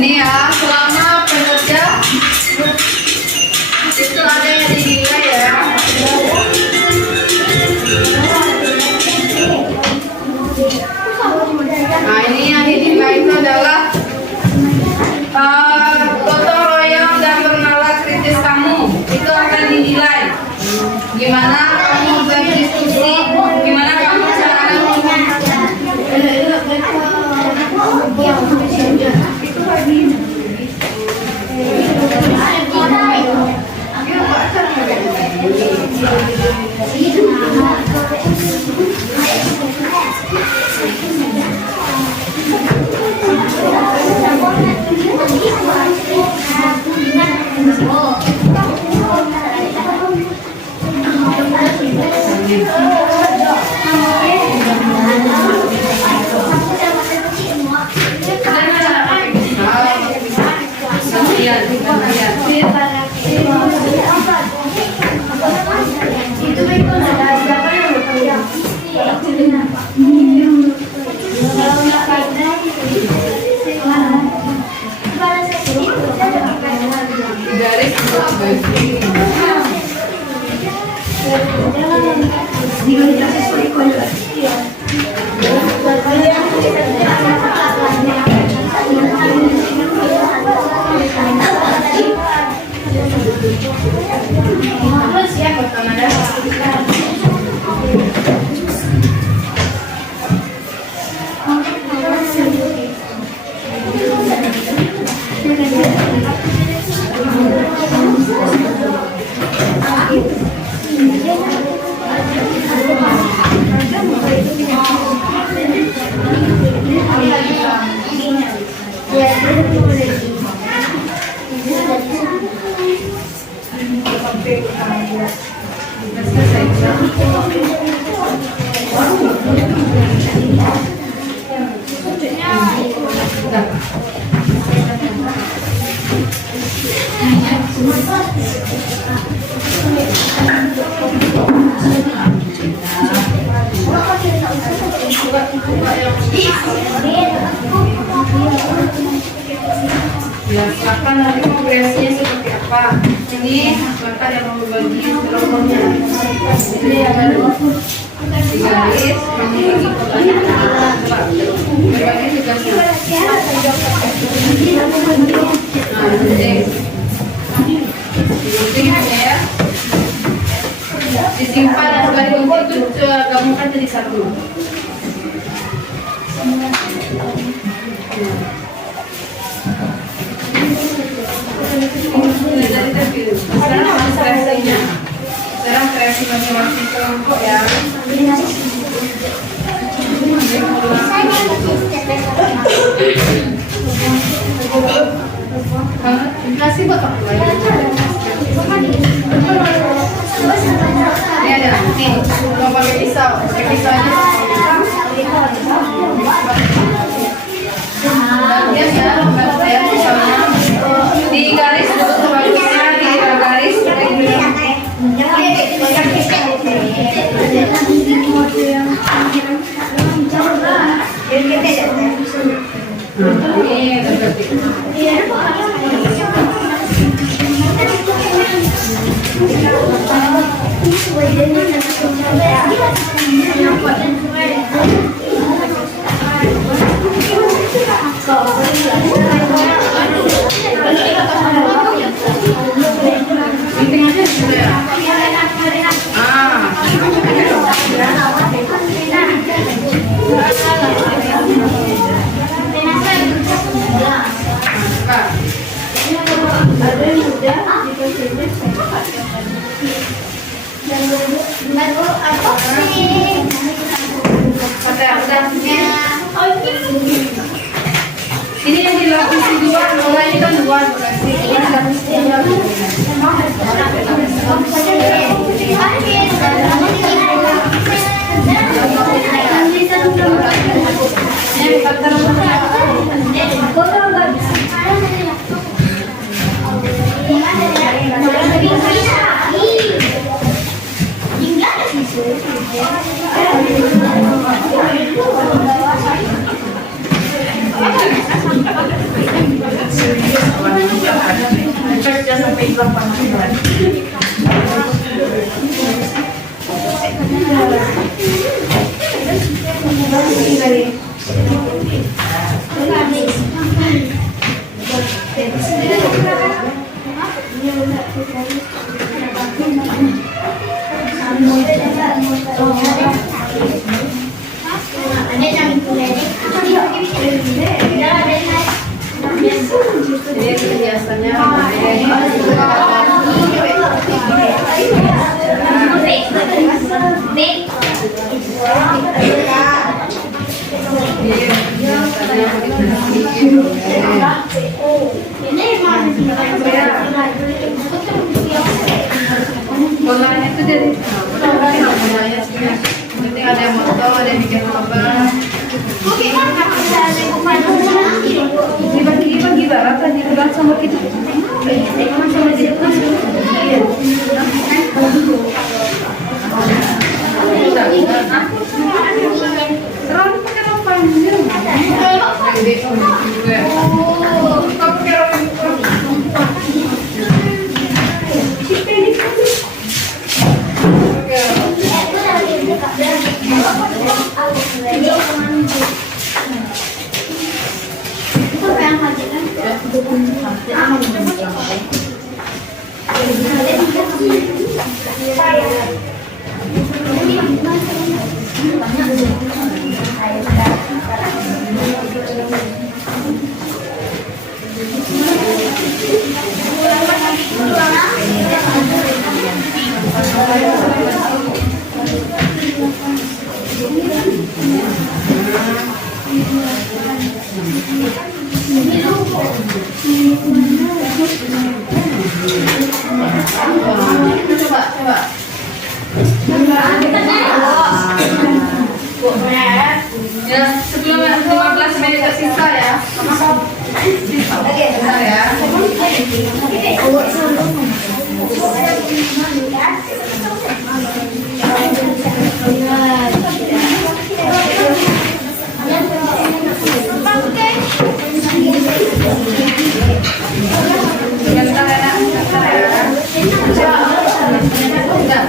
Ini ya, selama pekerja itu ada yang dinilai ya. Nah, ini yang dinilai itu adalah gotong royong dan bernalar kritis kamu. Itu akan dinilai. Gimana kamu berdiskusi, gimana kamu cara Ya, silakan nanti progresnya seperti apa. Ini silakan yang mau berbagi kelompoknya. Ini ada 3 garis, ini berbagi tugasnya. Nah, ya. Disimpan dan sekali untuk gabungkan jadi satu. Sekarang kreasi masing-masing kelompok ya. Kasih buat aku lagi. Ini ada, nih, mau pakai pisau aja. Bagian ya, bagian pisaunya di garis dulu sebaliknya di garis ini yang dilapisi dua, kalau ini kan dua durasi. Ini dilapisi dua. Kerja sampai hilang penghasilan. Jadi biasanya polanya itu jadi polanya penting ada yang motor, ada yang bikin apa. Dibagi berapa di bulan sama kita? Sama di bulan terlalu pakai rok panjang. Ya, sebelum 15 menit tersisa ya. Bentar ya. Bentar ya, bentar ya. Bentar.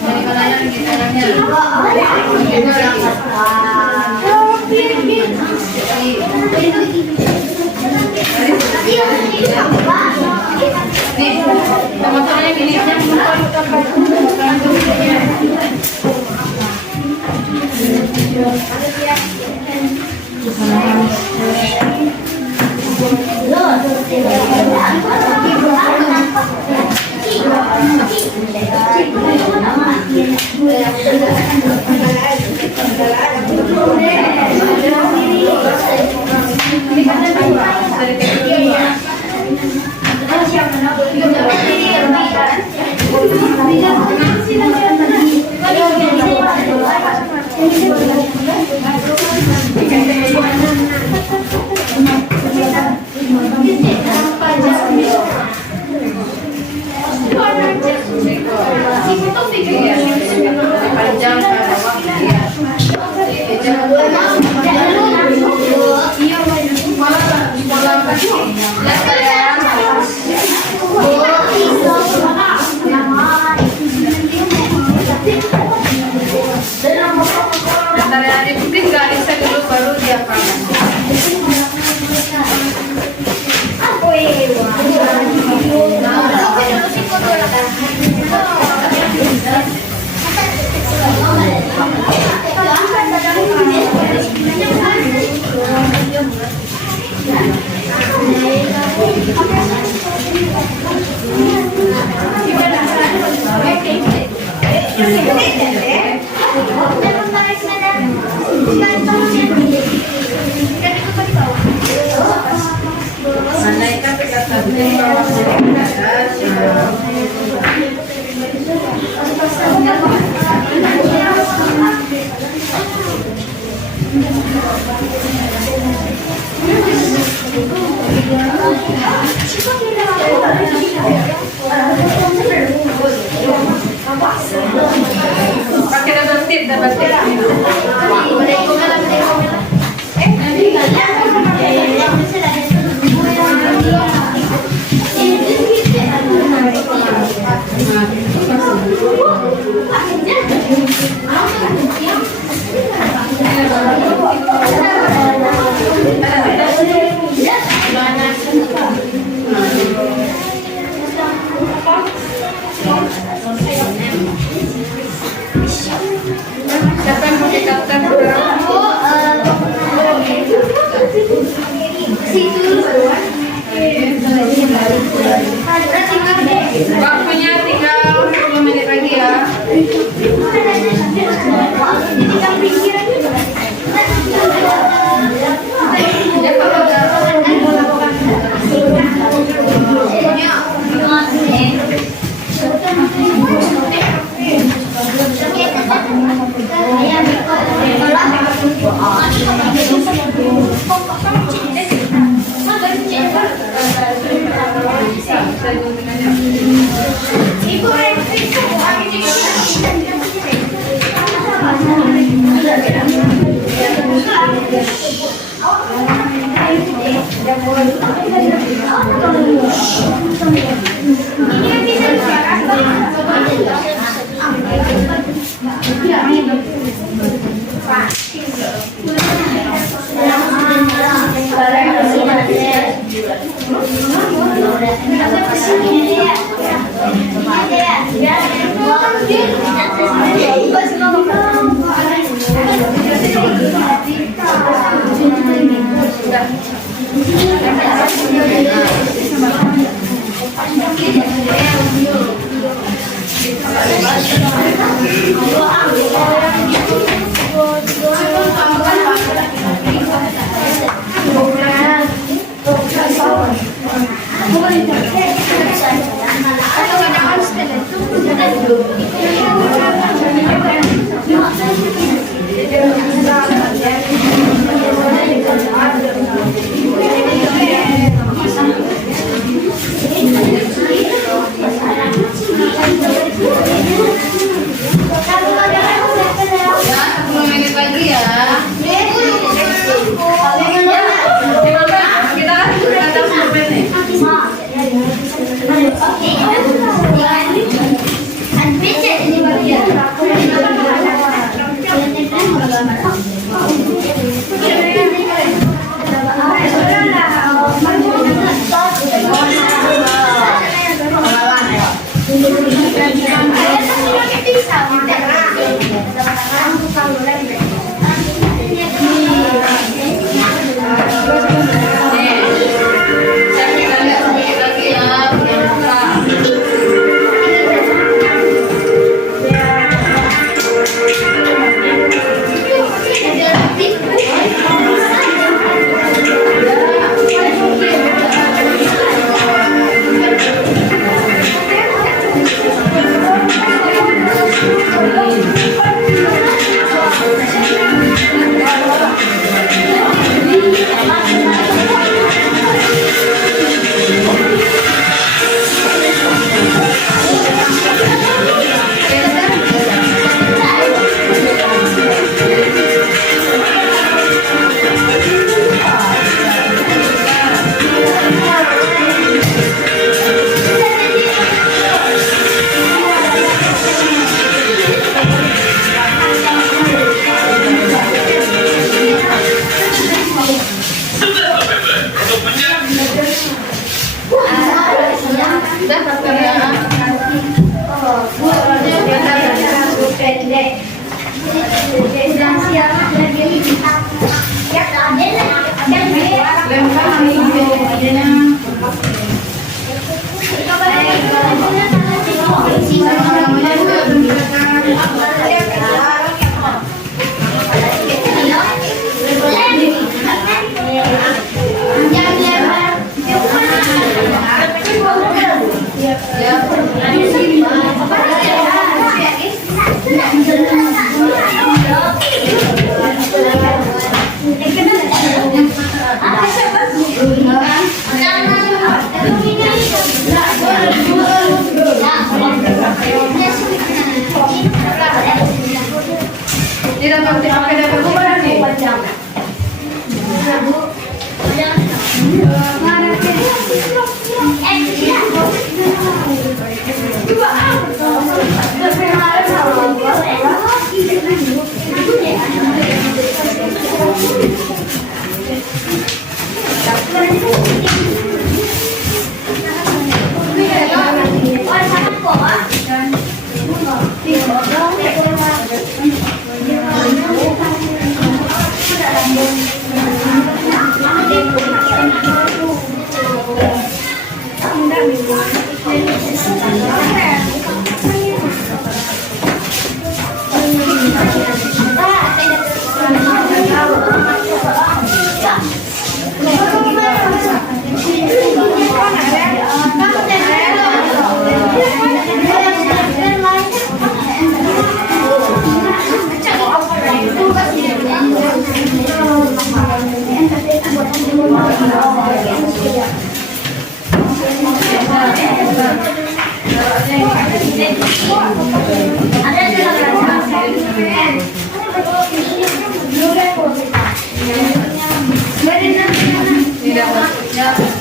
Dari mananya lagi tangannya? Nih, teman-temannya gini. Bentar ya, dibikin garisnya dulu baru diapakan. Andaikan pegang satunya di bawah dari atas. Pakai double tip, double tip. Siapa yang mau dikatakan? Waktunya tinggal 10 menit lagi ya. Ya kalau Ini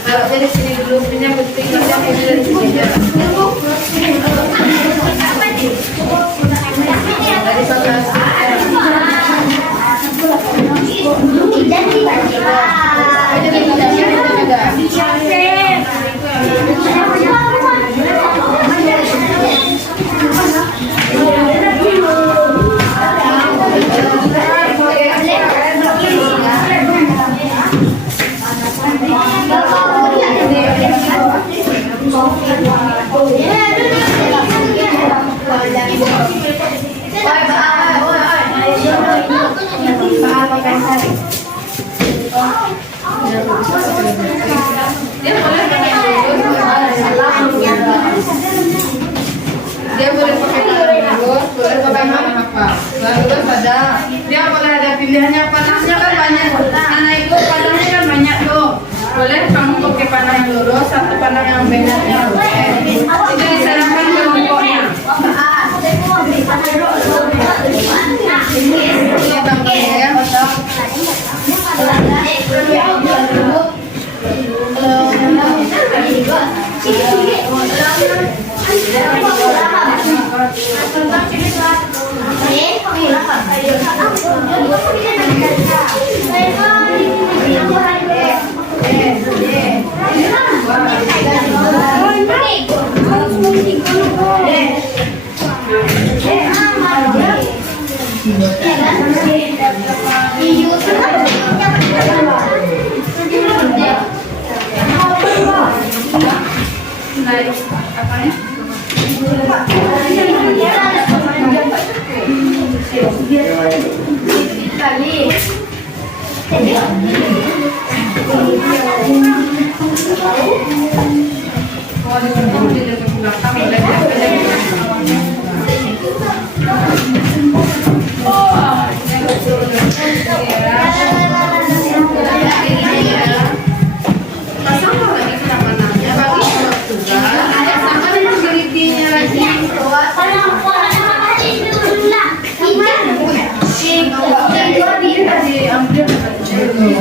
Kalau dari sini belum punya penting kita dari sini dari Iya. kelebihannya panahnya kan banyak. Anak ibu panahnya kan banyak tuh. Boleh kamu pakai panah yang lurus, satu panah yang bengkoknya. Itu disarankan ke bengkoknya. Ini bangkanya ya.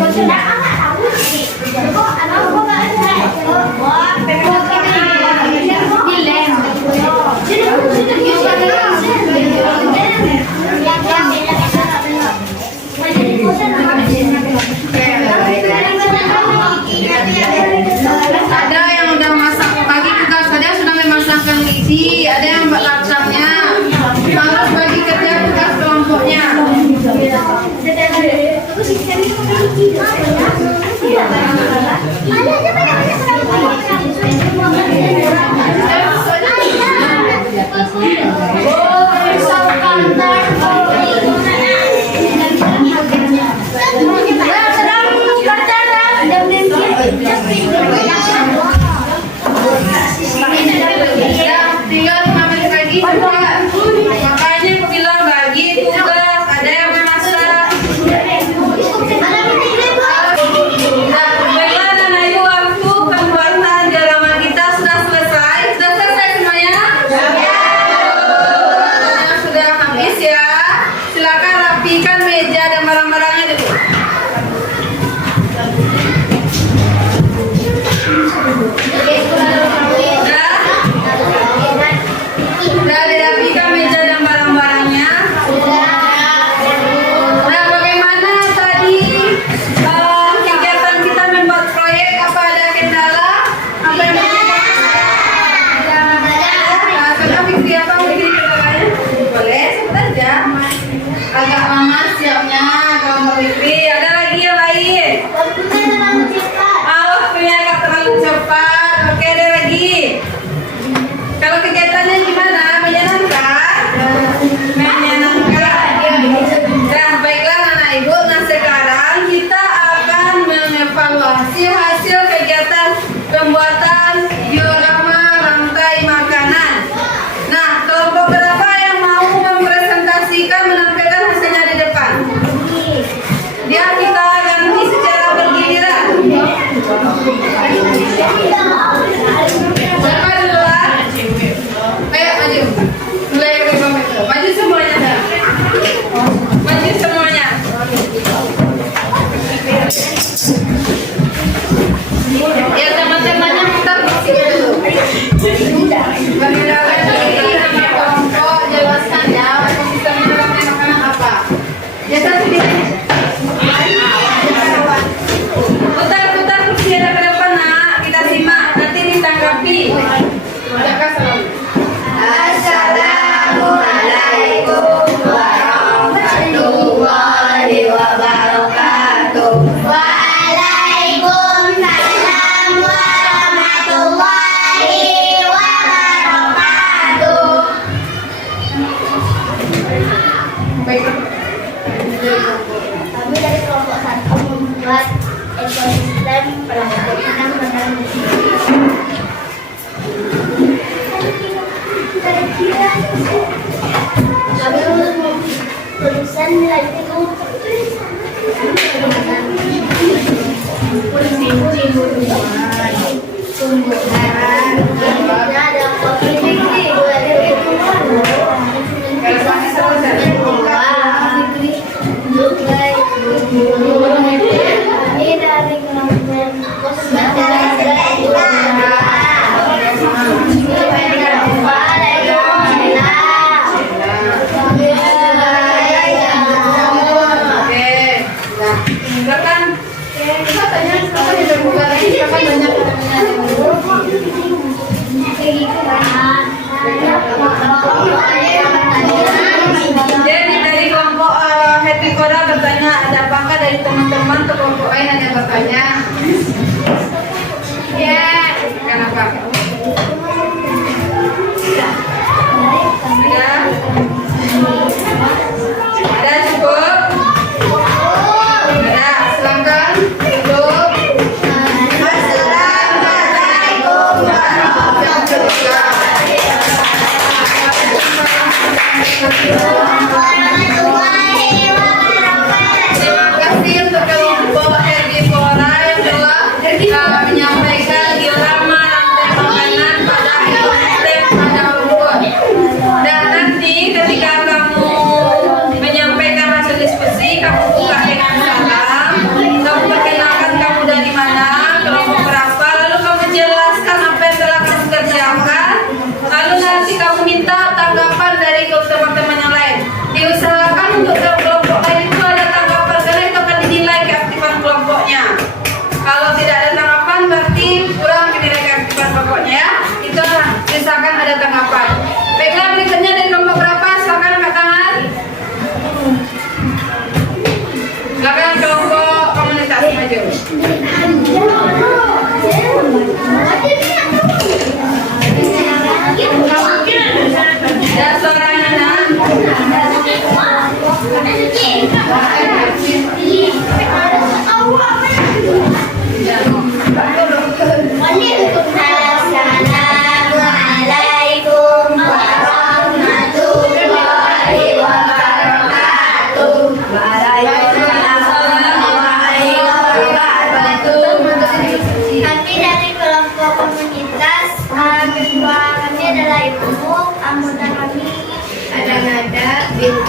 Sudah amat tahu.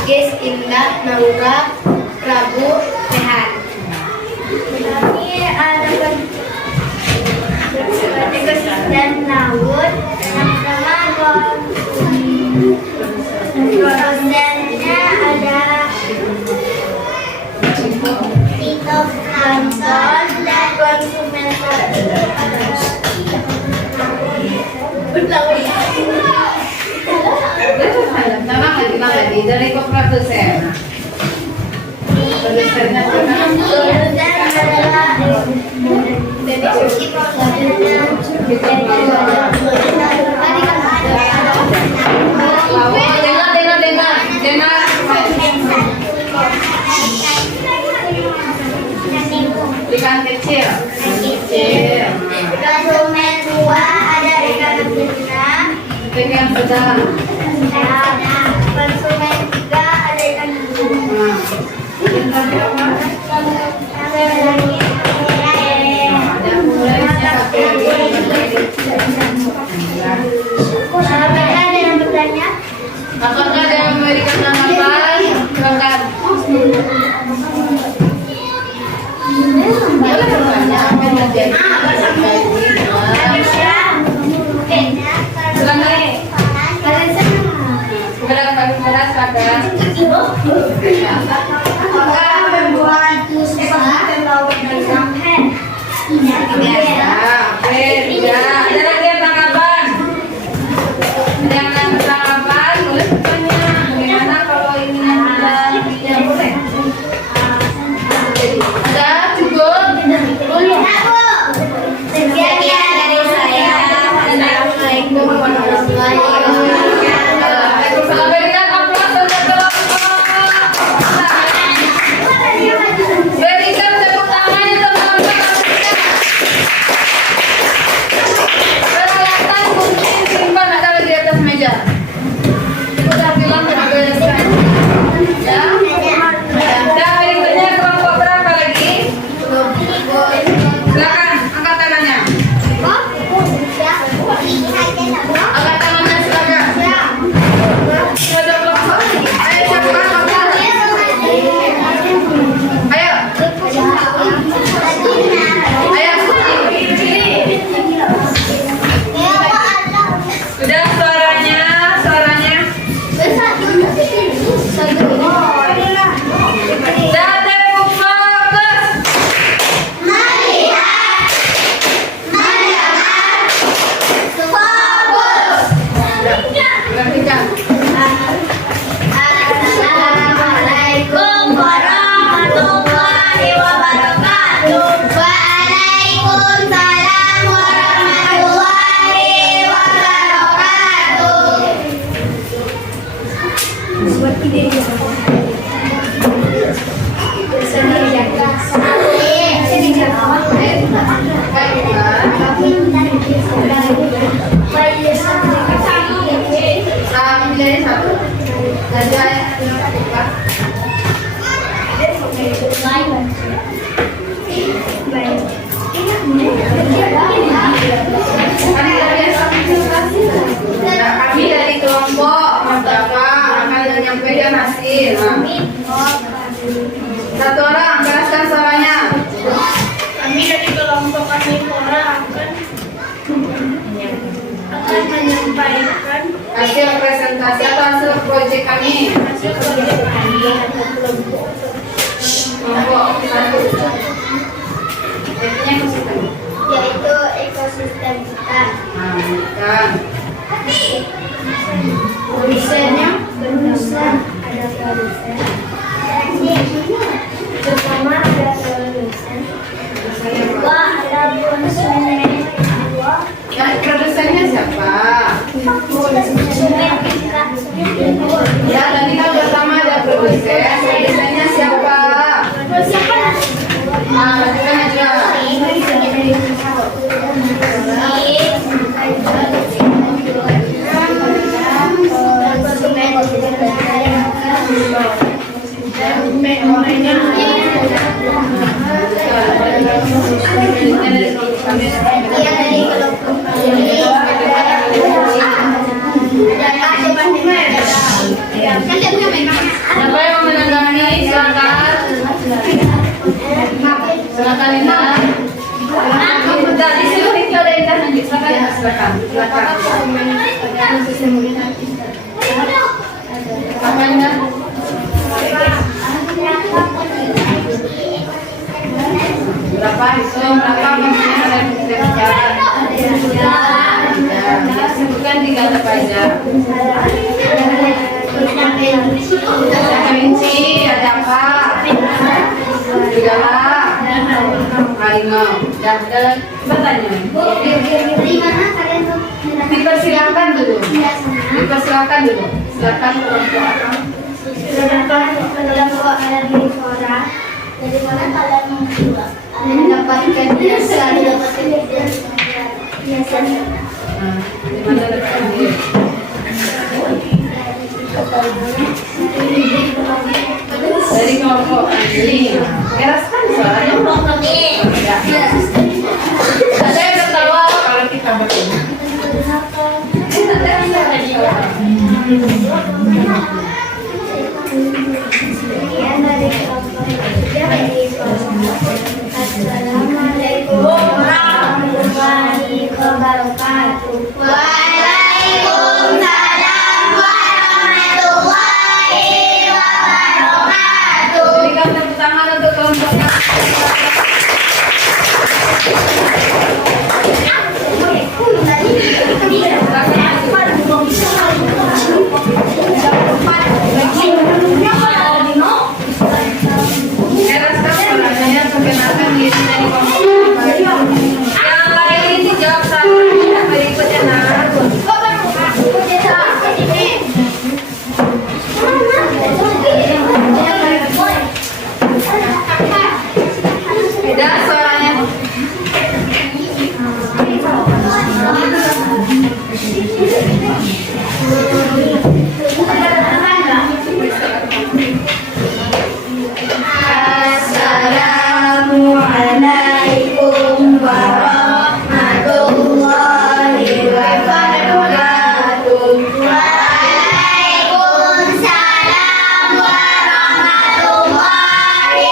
Agis, Indah, Naura, Prabu, Rehan. Kami ada ekosistem laut. Yang pertama produsennya ada fitoplankton dan konsumen Nama lagi dari produsen. Produsennya ikan kecil. Konsumen 2 ada ikan tuna. Ikan yang sedang. Konsumen 3 ada ikan bunga. Ada yang bertanya? Apakah ada yang memberikan tanggapan? Silakan. Boleh bertanya apa yang terjadi? Berat kadang. Apakah membuat ekosistem laut sampai Oke, tidak. Ada lagi yang tanggapan? Ada yang tanggapan? Boleh bertanya. Bagaimana kalau ini tidak boleh? Ada cukup? Sekian ya dari saya. Assalamualaikum warahmatullahi wabarakatuh. Berikan aplaus untuk kelompok. Berikan tepuk tangan untuk teman-teman. Peralatan mungkin simpan ada lagi di atas meja. Sudah bilang sudah bereskan. Ya. Dan berikutnya kelompok berapa lagi? Silakan angkat tangannya. Angkat tangannya silakan. Ada kelompok. Ayo siapa? Ayo. Ayo. Sudah suaranya. Dan tepuk fokus. Perhatikan. Assalamualaikum warahmatullahi wabarakatuh. Waalaikumsalam warahmatullahi wabarakatuh. Pilih satu. Saja. Kami dari kelompok Mas Bapak akan menyampaikan hasil. Satu orang jelaskan suaranya. Kami dari kelompok Karnivora akan menyampaikan Hasil presentasi atau hasil proyek kami. hasil proyek kami atau kelompok. Kelompok satu. Proyeknya konsisten. Yaitu ekosistem kita. Nah, bukan. Produsennya produsen ada produsen. Pertama ada produsen. Kedua ada konsumen. Kedua Nah, produsennya siapa? konsumen kita. Ya, tadi kan pertama ada produsen. Produsennya siapa? Nah, lanjutkan aja. Kan dia punya memang silakan. Apanya? Berapa hitung? Berapa maksudnya dari bicara? Ya, sebutkan 3 apa aja. Ada kelinci, ada apa? Serigala, harimau. Dan bertanya. Di mana kalian tuh? Dipersilakan dulu. Dipersilakan dulu. Silakan kelompok apa? Kelompok herbivora. Dari mana kalian mendapatkan biasa? Biasanya. Di mana letakkan dia? Dari kelompok anjing. Keraskan suaranya. Ada yang tertawa kalau kita bertemu. Assalamualaikum warahmatullahi wabarakatuh. Waalaikumsalam warahmatullahi wabarakatuh. Berikan tepuk tangan untuk kelompok yang keraskan suaranya, perkenalkan diri dari kelompok yang lain dijawab satu berikutnya nah. Beda suaranya. Assalamualaikum warahmatullahi wabarakatuh. Waalaikumsalam warahmatullahi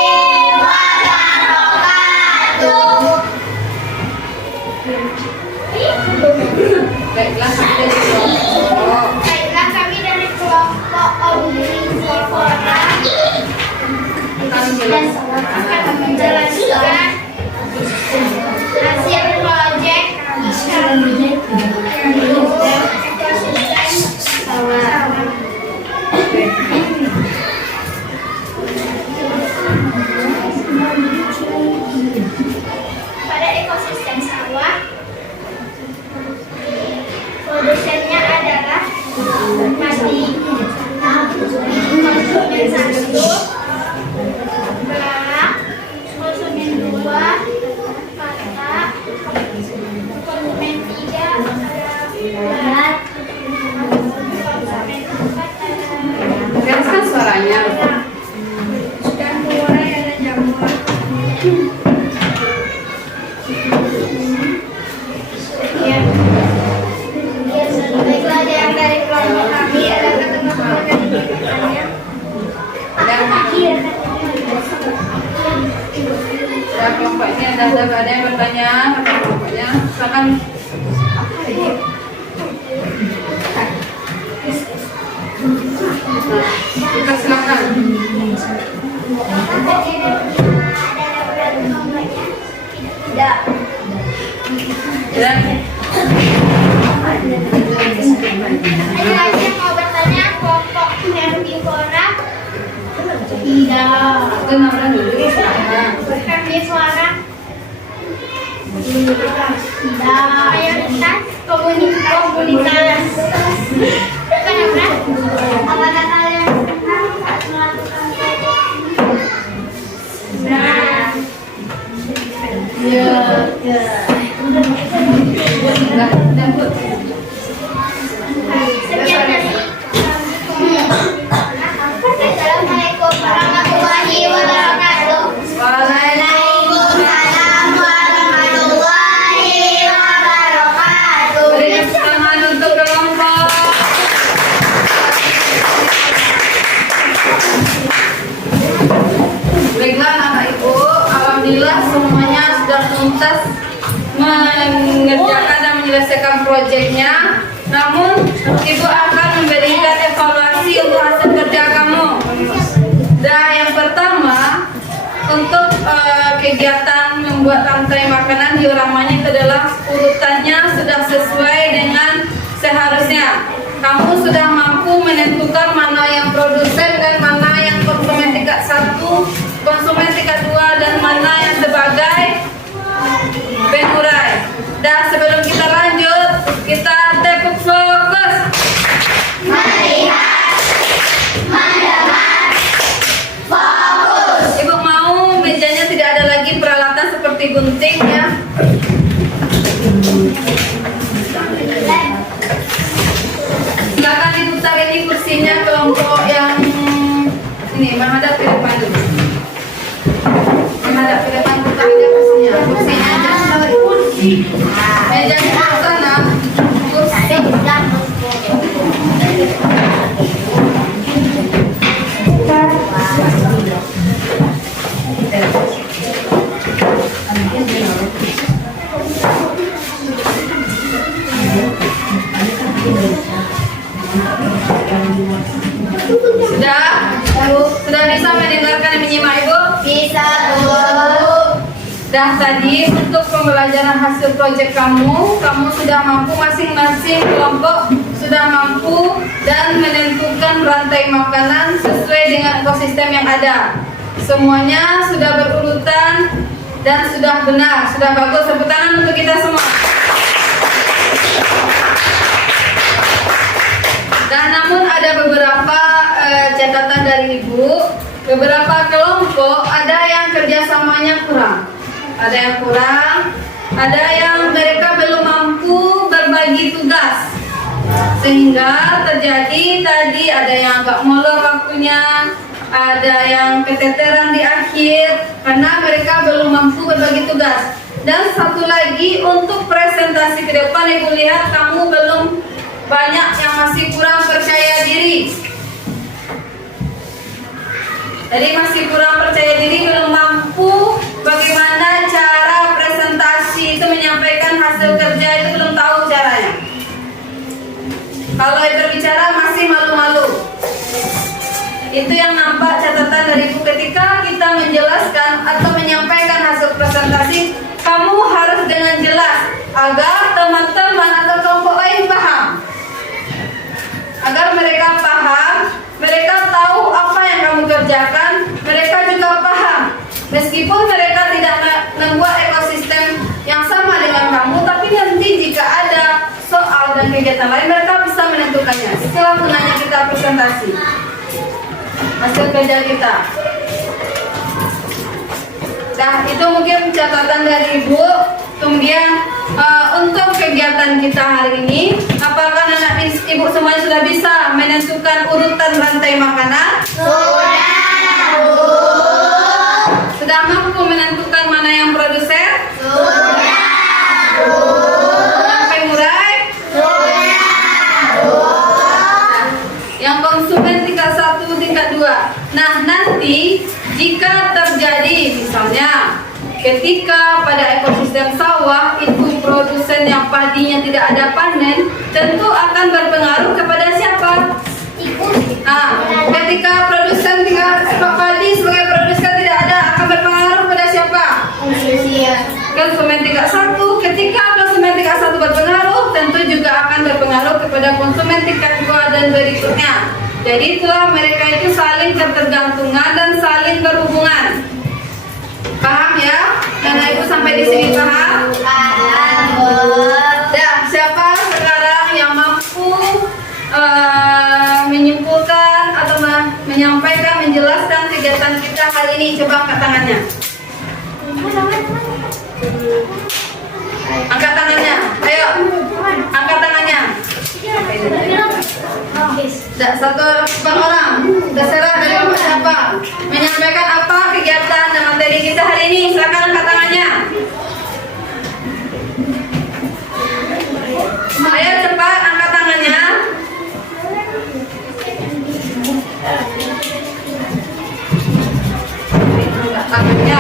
wabarakatuh. Baiklah, sampai di kelompok. Baiklah, kami dari kelompok Omnivora dan akan menjelaskan hasil proyek ekosistem sawah. Pada ekosistem sawah, produsennya adalah padi, konsumen 1, beras, konsumen 2, kata, konsumen 3 adalah berat, konsumen 4 adalah Keraskan suaranya. dan mulai ada jamur. Ya. Baiklah, yang dari kelompok kami ada teman-teman yang bertanya. Ya, kelompoknya ada yang bertanya kepada kelompoknya. Silakan. Kita silakan. Tidak. Dan Ada yang mau bertanya kelompok herbivora? Tidak. itu nomor dulu. Silakan. Herbivora? Tidak. Mayoritas komunitas. Kenapa? Apakah kalian senang saat melakukan proyek ini? Nah. Ya. Enggak, jemput. Sekian dari Assalamualaikum warahmatullahi wabarakatuh. Waalaikumsalam warahmatullahi wabarakatuh. Berikan tangan untuk kelompok. Baiklah anak ibu, alhamdulillah semuanya sudah tuntas mengerjakan dan menyelesaikan menyelesaikan proyeknya. Namun, Ibu akan memberikan evaluasi untuk hasil kerja kamu. Dan yang pertama, untuk kegiatan membuat rantai makanan dioramanya itu adalah urutannya sudah sesuai dengan seharusnya. Kamu sudah mampu menentukan mana yang produsen dan mana yang konsumen tingkat 1, konsumen tingkat 2, dan mana yang sebagai pengurai. Dan sebelum kita lanjut, kita tepuk fokus. Melihat, mendengar, fokus. Ibu mau mejanya tidak ada lagi peralatan seperti gunting ya. Silakan diputar ini kursinya kelompok yang ini menghadap ke depan dulu. Menghadap ke depan, putar aja kursinya. Kursinya aja. Mejanya ke sana. Kursi. Sudah bisa mendengarkan dan menyimak Ibu? Bisa, Bu. Dan tadi untuk pembelajaran hasil proyek kamu sudah mampu, masing-masing kelompok sudah mampu dan menentukan rantai makanan sesuai dengan ekosistem yang ada. Semuanya sudah berurutan dan sudah benar, sudah bagus. Tepuk tangan untuk kita semua. Dan namun ada beberapa catatan dari Ibu. Beberapa kelompok ada yang kerjasamanya kurang, ada yang kurang, ada yang mereka belum mampu berbagi tugas, sehingga terjadi tadi ada yang agak molor waktunya, ada yang keteteran di akhir karena mereka belum mampu berbagi tugas. Dan satu lagi, untuk presentasi ke depan Ibu lihat kamu belum banyak yang masih kurang percaya diri. Jadi masih kurang percaya diri, belum mampu bagaimana cara presentasi itu menyampaikan hasil kerja, itu belum tahu caranya. Kalau berbicara masih malu-malu. Itu yang nampak catatan dari Ibu ketika kita menjelaskan atau menyampaikan hasil presentasi, kamu harus dengan jelas agar teman-teman atau kelompok lain paham. Agar mereka paham, mereka tahu apa yang kamu kerjakan, mereka juga paham. Meskipun mereka tidak membuat ekosistem yang sama dengan kamu, tapi nanti jika ada soal dan kegiatan lain, mereka bisa menentukannya. Setelah gunanya kita presentasi hasil kerja kita. Nah, itu mungkin catatan dari Ibu. Kemudian untuk kegiatan kita hari ini, apakah anak Ibu semuanya sudah bisa menentukan urutan rantai makanan? Sudah, Bu. Sudah mampu menentukan mana yang produsen? Sudah, Bu. Yang pengurai? Sudah, Bu. Yang konsumen tingkat 1, tingkat 2. Nah, nanti jika terjadi misalnya ketika pada ekosistem sawah itu produsen yang padinya tidak ada panen, tentu akan berpengaruh kepada siapa? Ketika produsen tinggal padi sebagai produsen tidak ada, akan berpengaruh kepada siapa? Konsumen tingkat 1. Ketika konsumen tingkat 1 berpengaruh, tentu juga akan berpengaruh kepada konsumen tingkat 2 dan berikutnya. Jadi itulah mereka itu saling ketergantungan dan saling berhubungan. Paham ya? Karena Ibu sampai di sini paham? Paham, Bu. Dan siapa sekarang yang mampu menyimpulkan atau menyampaikan, menjelaskan kegiatan kita hari ini? Coba angkat tangannya. Angkat tangannya. Ayo. Angkat tangannya. Tidak, satu per orang. Terserah dari Bapak siapa. Menyampaikan apa kegiatan dan materi kita hari ini. Silakan angkat tangannya. Ayo cepat angkat tangannya. Tangannya.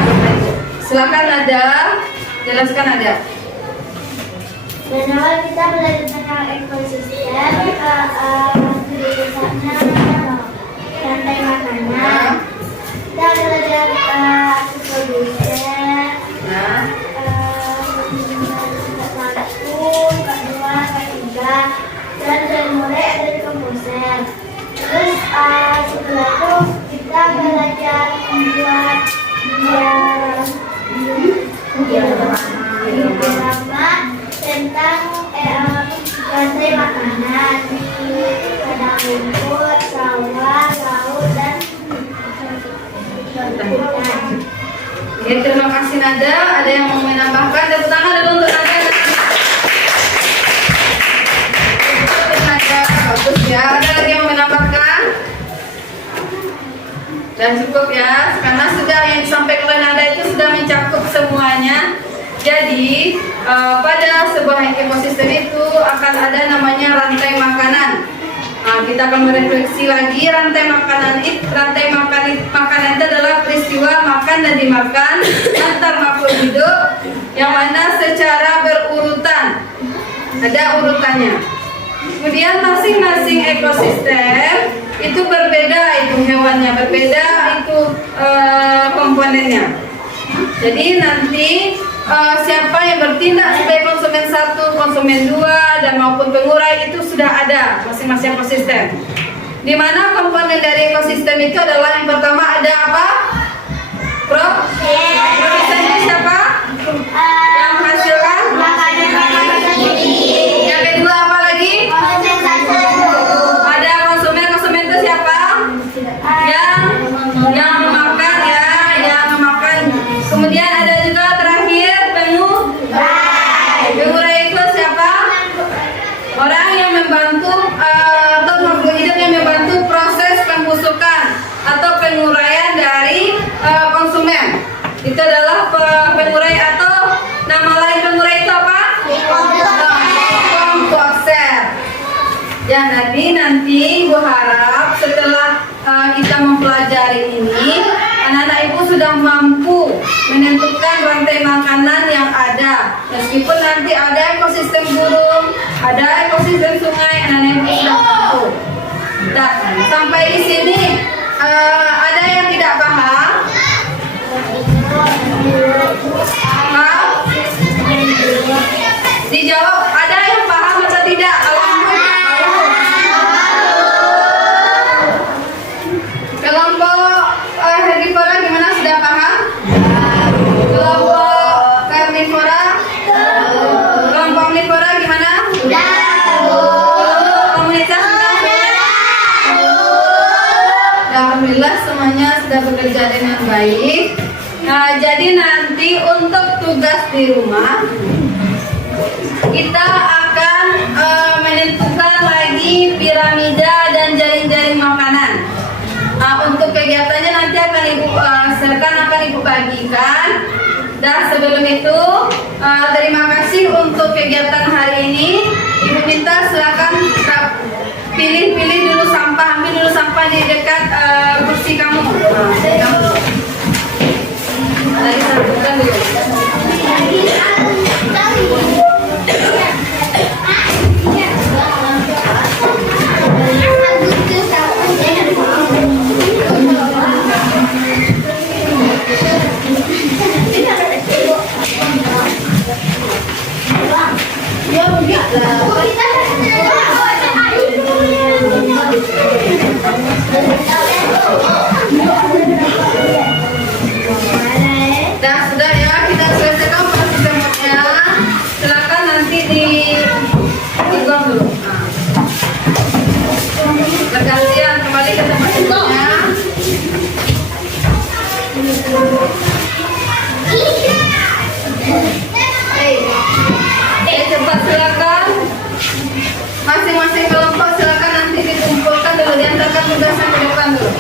Silakan ada. Jelaskan ada. Dan awal kita belajar tentang ekosistem, misalnya rantai makanan. Kita belajar produsen, kedua, ketiga, dan dari mulai dari komposer. Terus setelah itu kita belajar membuat diorama tentang rantai makanan di padang rumput, sawah, laut, dan hutan. Oke, terima kasih Nada. Ada yang mau menambahkan? Tepuk tangan dulu untuk Nada. Nada, bagus ya. Ada lagi yang mau menambahkan? Dan cukup ya, karena sudah yang disampaikan oleh Nada itu sudah mencakup semuanya. Jadi pada sebuah ekosistem itu akan ada namanya rantai makanan. Nah, kita akan merefleksi lagi rantai makanan itu makanan itu adalah peristiwa makan dan dimakan antar makhluk hidup yang mana secara berurutan, ada urutannya. Kemudian masing-masing ekosistem itu berbeda, itu hewannya berbeda, itu komponennya. Jadi nanti siapa yang bertindak sebagai konsumen 1, konsumen 2, dan maupun pengurai itu sudah ada masing-masing ekosistem. Di mana komponen dari ekosistem itu adalah yang pertama ada apa? Produsennya siapa? Yang menghasilkan? Yang kedua apa lagi? Ada konsumen itu siapa? Yang memakan ya, yang memakan. Kemudian ada juga terakhir pengurai itu siapa? Orang yang membantu atau makhluk hidup yang membantu proses pembusukan atau penguraian dari konsumen. Itu adalah pengurai atau nama lain pengurai itu apa? Komposer. Ya, nanti Ibu harap setelah kita mempelajari ini, anak-anak Ibu sudah mampu menentukan rantai makanan yang ada. Meskipun nanti ada ekosistem burung, ada ekosistem sungai, anak-anak Ibu sudah mampu. Nah, sampai di sini ada yang tidak paham? Dijawab, ada yang paham atau tidak? Kelompok herbivora gimana, sudah paham? Kelompok karnivora? Kelompok omnivora gimana? Komunitas alhamdulillah semuanya sudah bekerja dengan baik. Nah, jadi nanti untuk tugas di rumah kita akan menentukan lagi piramida dan jaring-jaring makanan. Nah, untuk kegiatannya nanti akan Ibu akan Ibu bagikan. Dan sebelum itu terima kasih untuk kegiatan hari ini. Ibu minta silakan pilih dulu sampah, ambil dulu sampah di dekat kursi kamu. Tadi satukan dulu. Dan sudah ya, kita selesaikan proses remote-nya. Silakan nanti digoreng dulu. Bergantian kembali ke tempat duduknya. Cepat silakan. Masing-masing kelompok silakan nanti dikumpulkan dulu, diantarkan tugasnya ke depan dulu.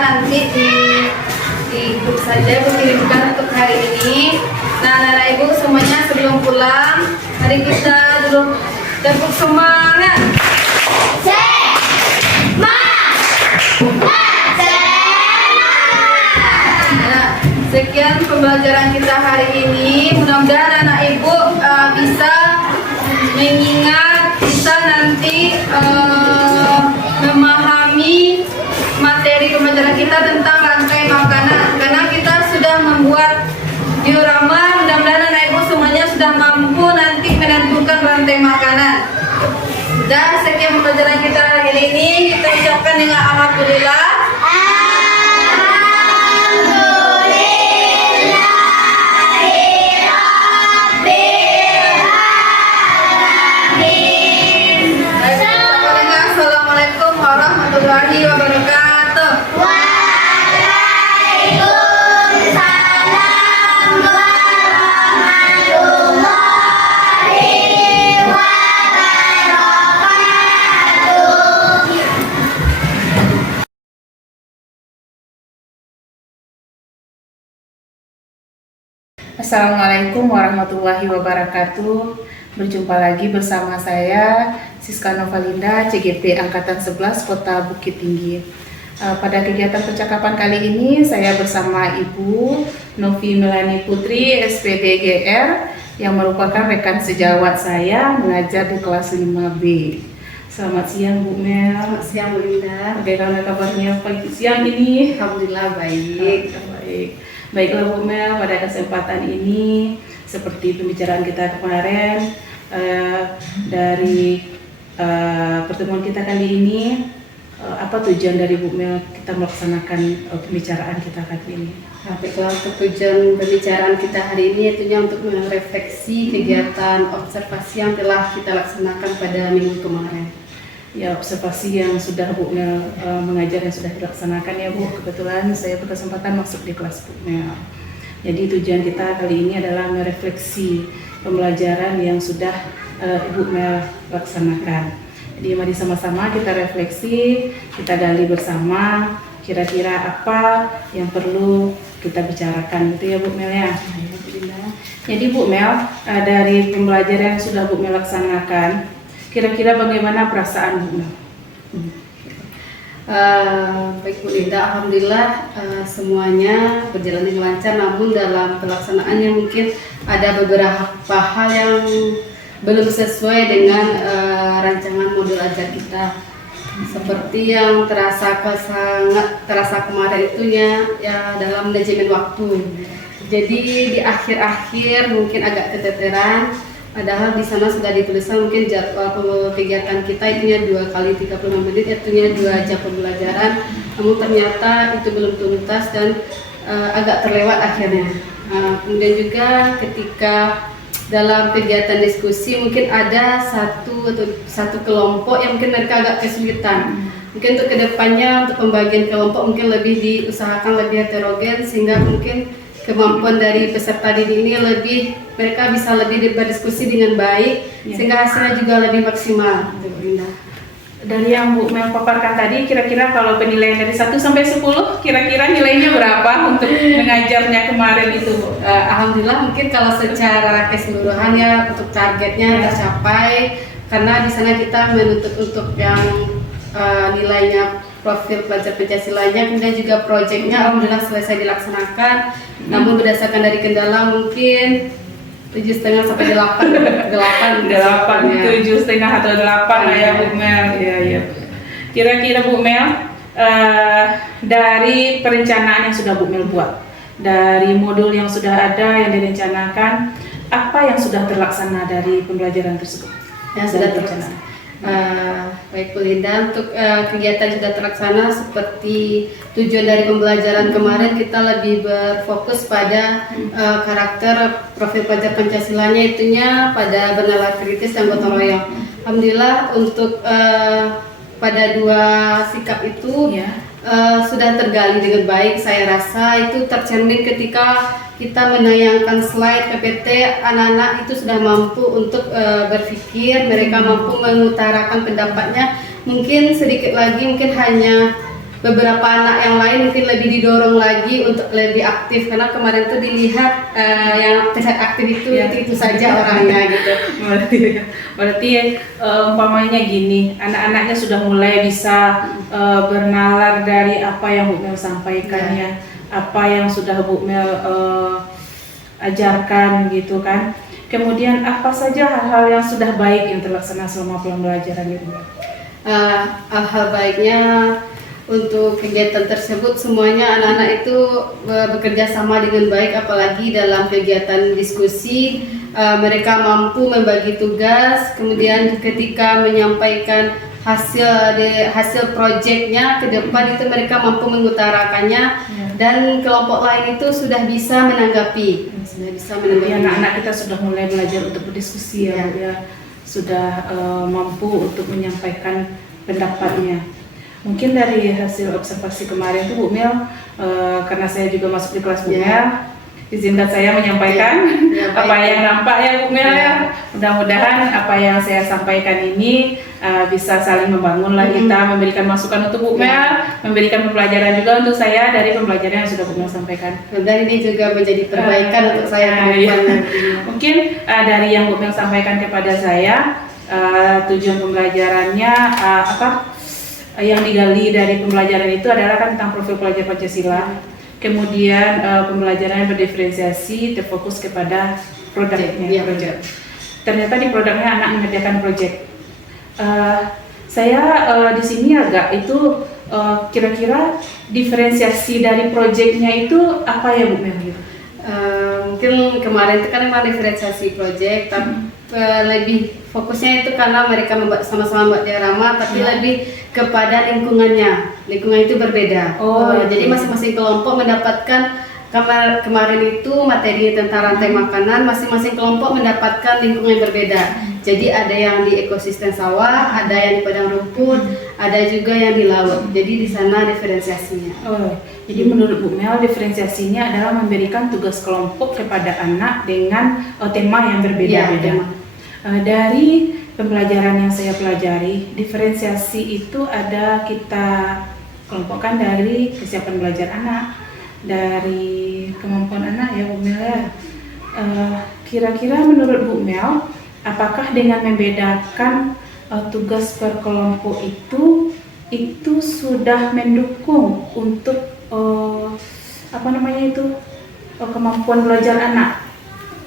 nanti di grup saja kirimkan untuk hari ini. Nah, anak ibu semuanya sebelum pulang, mari kita dulu tepuk semangat. Nah, sekian pembelajaran kita hari ini. Mudah-mudahan anak ibu bisa mengingat, bisa nanti memahami materi pembelajaran kita tentang rantai makanan. Karena kita sudah membuat diorama, mudah-mudahan anak ibu semuanya sudah mampu nanti menentukan rantai makanan. Dan sekian pembelajaran kita hari ini, kita ucapkan dengan alhamdulillah. Assalamualaikum warahmatullahi wabarakatuh. Waalaikumsalam warahmatullahi wabarakatuh. Assalamualaikum warahmatullahi wabarakatuh. Berjumpa lagi bersama saya Siska Novalinda, CGP Angkatan 11 Kota Bukit Tinggi. Pada kegiatan percakapan kali ini saya bersama Ibu Novi Melani Putri, SPD GR, yang merupakan rekan sejawat saya mengajar di kelas 5B. Selamat siang Bu Mel. Selamat siang Bu Linda. Bagaimana kabarnya pagi siang ini? Alhamdulillah baik. Baik. Baiklah Bu Mel, pada kesempatan ini seperti pembicaraan kita kemarin, dari pertemuan kita kali ini, apa tujuan dari Bu Mel kita melaksanakan pembicaraan kita kali ini? Baiklah, untuk tujuan pembicaraan kita hari ini yaitu untuk merefleksi kegiatan observasi yang telah kita laksanakan pada minggu kemarin. Ya, observasi yang sudah Bu Mel mengajar yang sudah dilaksanakan ya Bu. Kebetulan saya berkesempatan masuk di kelas Bu Mel. Jadi tujuan kita kali ini adalah merefleksi pembelajaran yang sudah Ibu Mel laksanakan. Jadi mari sama-sama kita refleksi, kita gali bersama kira-kira apa yang perlu kita bicarakan, gitu ya Bu Mel ya. Jadi Bu Mel, dari pembelajaran yang sudah Bu Mel laksanakan, kira-kira bagaimana perasaan Bu Mel? Baik Bu Linda, alhamdulillah semuanya berjalan dengan lancar, namun dalam pelaksanaannya mungkin ada beberapa hal yang belum sesuai dengan rancangan modul ajar kita. Seperti yang sangat terasa kemarin itunya ya dalam manajemen waktu. Jadi di akhir-akhir mungkin agak keteteran. Padahal di sana sudah dituliskan mungkin jadwal kegiatan kita itunya 2 kali 35 menit, itunya 2 jam pembelajaran. Namun ternyata itu belum tuntas dan agak terlewat akhirnya. Kemudian juga ketika dalam kegiatan diskusi mungkin ada satu kelompok yang mungkin mereka agak kesulitan. Mungkin untuk kedepannya untuk pembagian kelompok mungkin lebih diusahakan lebih heterogen sehingga mungkin kemampuan dari peserta didik ini mereka bisa lebih berdiskusi dengan baik sehingga hasilnya juga lebih maksimal. Dari yang Bu Mel paparkan tadi, kira-kira kalau penilaian dari 1 sampai 10, kira-kira nilainya berapa untuk mengajarnya kemarin itu Bu? Alhamdulillah mungkin kalau secara keseluruhan ya untuk targetnya tercapai karena di sana kita menuntut untuk yang nilainya profil pelajar Pancasilanya, kemudian juga proyeknya alhamdulillah selesai dilaksanakan. Namun berdasarkan dari kendala mungkin 7,5 sampai 8 7,5 atau 8 lah ya Bu Mel. Iya. Kira-kira Bu Mel, dari perencanaan yang sudah Bu Mel buat, dari modul yang sudah ada yang direncanakan, apa yang sudah terlaksana dari pembelajaran tersebut? Yang sudah terlaksana. Baik Bu Linda, untuk kegiatan sudah terlaksana seperti tujuan dari pembelajaran kemarin kita lebih berfokus pada karakter profil pelajar Pancasilanya itunya pada bernalar kritis dan gotong royong. Alhamdulillah untuk pada 2 sikap itu sudah tergali dengan baik. Saya rasa itu tercermin ketika kita menayangkan slide PPT, anak-anak itu sudah mampu untuk berpikir, mereka mampu mengutarakan pendapatnya. Mungkin sedikit lagi, mungkin hanya beberapa anak yang lain mungkin lebih didorong lagi untuk lebih aktif, karena kemarin tuh dilihat yang terlihat aktif itu saja orangnya gitu. Berarti umpamanya gini, anak-anaknya sudah mulai bisa bernalar dari apa yang Bu Mel sampaikan ya, apa yang sudah Bu Mel ajarkan gitu kan. Kemudian apa saja hal-hal yang sudah baik yang terlaksana selama pembelajaran itu? Hal baiknya untuk kegiatan tersebut semuanya anak-anak itu bekerja sama dengan baik, apalagi dalam kegiatan diskusi mereka mampu membagi tugas, kemudian ketika menyampaikan hasil proyeknya ke depan itu mereka mampu mengutarakannya, dan kelompok lain itu sudah bisa menanggapi. Anak-anak kita sudah mulai belajar untuk berdiskusi ya, Bu, ya. Sudah mampu untuk menyampaikan pendapatnya. Mungkin dari hasil observasi kemarin tuh Bu Mel, karena saya juga masuk di kelas Bu Mel, izinkan saya menyampaikan apa yang nampak ya Bu Mel ya. Mudah-mudahan apa yang saya sampaikan ini bisa saling membangun lah kita, memberikan masukan untuk Bu Mel, memberikan pembelajaran juga untuk saya dari pembelajaran yang sudah Bu Mel sampaikan. Dan ini juga menjadi perbaikan untuk saya ke depan. Mungkin dari yang Bu Mel sampaikan kepada saya, tujuan pembelajarannya apa? Yang digali dari pembelajaran itu adalah kan tentang profil pelajar Pancasila. Kemudian pembelajaran berdiferensiasi terfokus kepada produknya. Ternyata di produknya anak mengerjakan proyek. Saya di sini agak itu kira-kira diferensiasi dari proyeknya itu apa ya Bu Mel? Mungkin kemarin itu kan memang diferensiasi proyek, tapi lebih fokusnya itu karena mereka sama-sama membuat diorama, tapi lebih kepada lingkungannya. Lingkungan itu berbeda. Jadi masing-masing kelompok mendapatkan kemarin itu materi tentang rantai makanan, masing-masing kelompok mendapatkan lingkungan yang berbeda. Jadi ada yang di ekosistem sawah, ada yang di padang rumput, ada juga yang di laut. Jadi di sana diferensiasinya. Jadi menurut Bu Mel diferensiasinya adalah memberikan tugas kelompok kepada anak dengan tema yang berbeda-beda. Dari pembelajaran yang saya pelajari, diferensiasi itu ada kita kelompokkan dari kesiapan belajar anak, dari kemampuan anak ya Bu Mel ya. Kira-kira menurut Bu Mel, apakah dengan membedakan tugas per kelompok itu sudah mendukung untuk kemampuan belajar anak?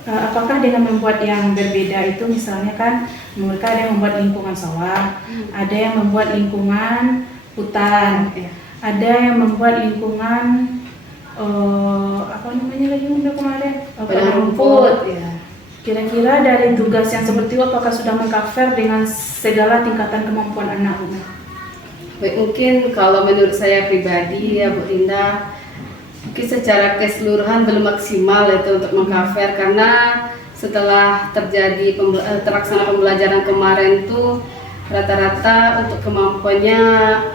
Apakah dengan membuat yang berbeda itu, misalnya kan mereka ada yang membuat lingkungan sawah, ada yang membuat lingkungan hutan, ada yang membuat lingkungan padang rumput. Kira-kira dari tugas yang seperti itu apakah sudah meng-cover dengan segala tingkatan kemampuan anak? Baik, mungkin kalau menurut saya pribadi ya Bu Linda, mungkin secara keseluruhan belum maksimal itu untuk meng-cover, karena setelah terjadi terlaksana pembelajaran kemarin tuh rata-rata untuk kemampuannya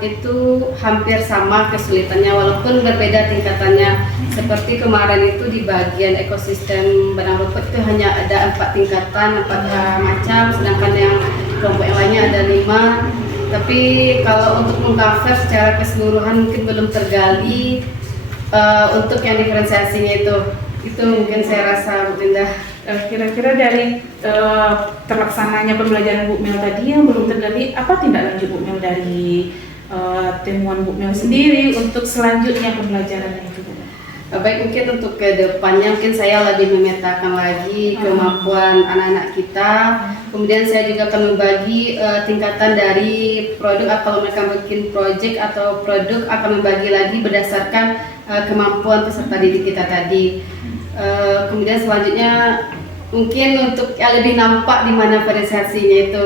itu hampir sama kesulitannya, walaupun berbeda tingkatannya. Seperti kemarin itu di bagian ekosistem padang rumput itu hanya ada 4 tingkatan, 4 macam, sedangkan yang kelompok yang lainnya ada 5. Tapi kalau untuk meng-cover secara keseluruhan mungkin belum tergali untuk yang diferensiasinya itu mungkin saya rasa Bu Linda. Kira-kira dari terlaksananya pembelajaran Bu Mel tadi yang belum tergali, apa tindak lanjut Bu Mel dari temuan Bu Mel sendiri untuk selanjutnya pembelajaran itu? Baik, mungkin untuk ke depannya mungkin saya lebih memetakan lagi kemampuan anak-anak kita. Kemudian saya juga akan membagi tingkatan dari produk, atau mereka bikin project atau produk akan membagi lagi berdasarkan kemampuan peserta didik kita tadi. Kemudian selanjutnya mungkin untuk lebih nampak di mana diferensiasinya itu.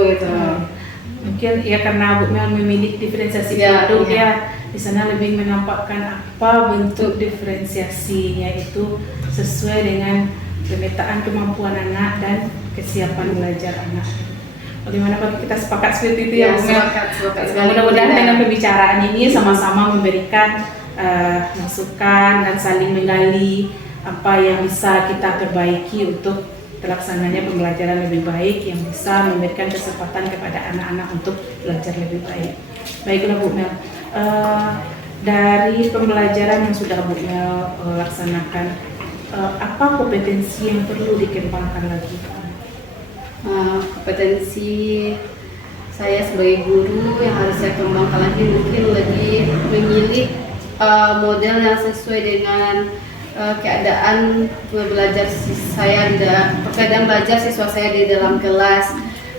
Mungkin ya karena Bu Mel memilih diferensiasi produk ya, di sana lebih menampakkan apa bentuk diferensiasinya itu sesuai dengan pemetaan kemampuan anak dan kesiapan belajar anak. Bagaimana kalau kita sepakat seperti itu ya Bu Mel? Mudah-mudahan dengan pembicaraan ini sama-sama memberikan masukan dan saling menggali apa yang bisa kita perbaiki untuk terlaksananya pembelajaran lebih baik, yang bisa memberikan kesempatan kepada anak-anak untuk belajar lebih baik. Baiklah Bu Mel, dari pembelajaran yang sudah Bu Mel laksanakan, apa kompetensi yang perlu dikembangkan lagi? Kompetensi saya sebagai guru yang harus saya kembangkan lagi mungkin lebih memilih model yang sesuai dengan keadaan belajar siswa saya di dalam kelas.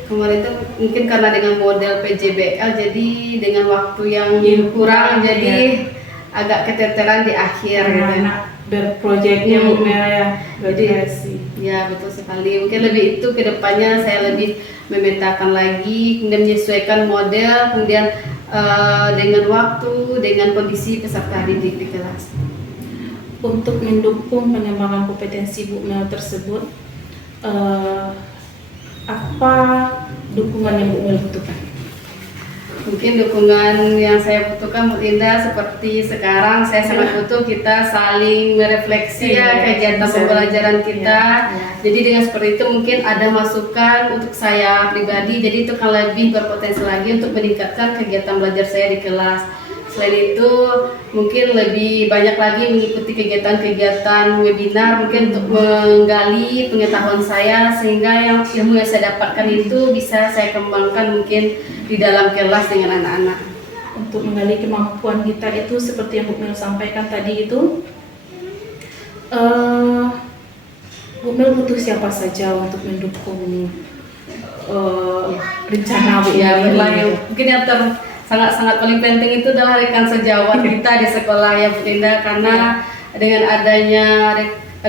Kemarin itu mungkin karena dengan model PJBL jadi dengan waktu yang kurang jadi agak keteteran di akhir gitu. Berproyeknya Bu Mel ya, berkreasi. Ya betul sekali. Mungkin lebih itu kedepannya saya lebih memetakan lagi, kemudian menyesuaikan model, kemudian dengan waktu, dengan kondisi peserta didik di kelas. Untuk mendukung pengembangan kompetensi Bu Mel tersebut, apa dukungan yang Bu Mel butuhkan? Mungkin dukungan yang saya butuhkan Bu Linda seperti sekarang saya sangat butuh kita saling merefleksi kegiatan pembelajaran kita. Jadi dengan seperti itu mungkin ada masukan untuk saya pribadi, jadi itu akan lebih berpotensi lagi untuk meningkatkan kegiatan belajar saya di kelas. Selain itu mungkin lebih banyak lagi mengikuti kegiatan-kegiatan webinar mungkin untuk menggali pengetahuan saya sehingga yang ilmu yang saya dapatkan itu bisa saya kembangkan mungkin di dalam kelas dengan anak-anak. Untuk menggali kemampuan kita itu seperti yang Bu Mel sampaikan tadi itu, Bu Mel butuh siapa saja untuk mendukung rencana Bu Mel ini? Mungkin yang sangat-sangat paling penting itu adalah rekan sejawat kita di sekolah ya Bu Linda, karena dengan adanya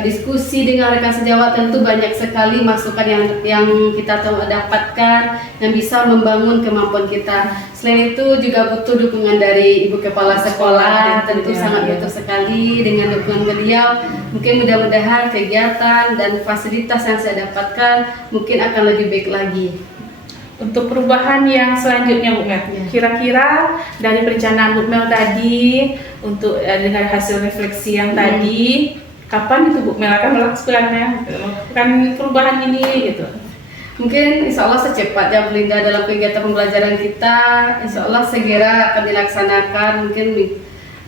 diskusi dengan rekan sejawat tentu banyak sekali masukan yang kita dapatkan yang bisa membangun kemampuan kita. Selain itu juga butuh dukungan dari Ibu Kepala Sekolah, tentu sangat butuh sekali. Dengan dukungan beliau mungkin mudah-mudahan kegiatan dan fasilitas yang saya dapatkan mungkin akan lebih baik lagi. Untuk perubahan yang selanjutnya Bu Mel, kira-kira dari perencanaan Bu Mel tadi untuk dengan hasil refleksi yang tadi, kapan itu Bu Mel akan melakukan perubahan ini gitu? Mungkin insya Allah secepatnya Bu Linda dalam kegiatan pembelajaran kita, insya Allah segera akan dilaksanakan. Mungkin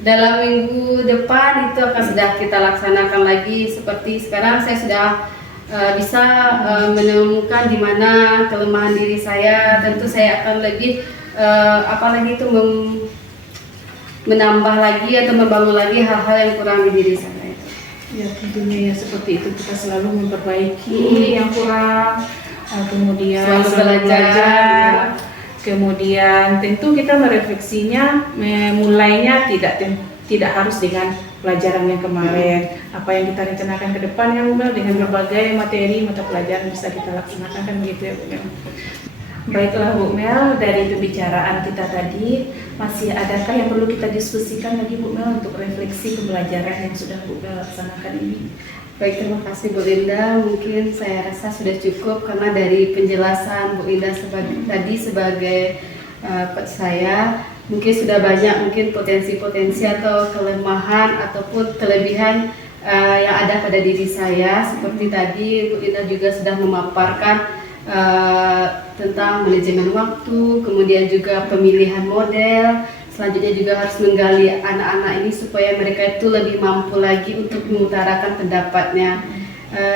dalam minggu depan itu akan sudah kita laksanakan lagi. Seperti sekarang saya sudah bisa menemukan di mana kelemahan diri saya. Tentu saya akan lebih apalagi itu menambah lagi atau membangun lagi hal-hal yang kurang di diri saya. Ya tentunya ya seperti itu, kita selalu memperbaiki yang kurang, kemudian selalu belajar, kemudian tentu kita merefleksinya, memulainya tidak harus dengan pelajaran yang kemarin, apa yang kita rencanakan ke depan ya Bu Mel, dengan berbagai materi mata pelajaran bisa kita laksanakan kan begitu ya Bu Mel. Baiklah Bu Mel, dari pembicaraan kita tadi masih adakah yang perlu kita diskusikan lagi Bu Mel untuk refleksi pembelajaran yang sudah Bu Mel laksanakan ini? Baik, terima kasih Bu Linda. Mungkin saya rasa sudah cukup karena dari penjelasan Bu Linda tadi sebagai coach saya mungkin sudah banyak mungkin potensi-potensi atau kelemahan ataupun kelebihan yang ada pada diri saya. Seperti tadi Bu Linda juga sudah memaparkan tentang manajemen waktu, kemudian juga pemilihan model. Selanjutnya juga harus menggali anak-anak ini supaya mereka itu lebih mampu lagi untuk mengutarakan pendapatnya.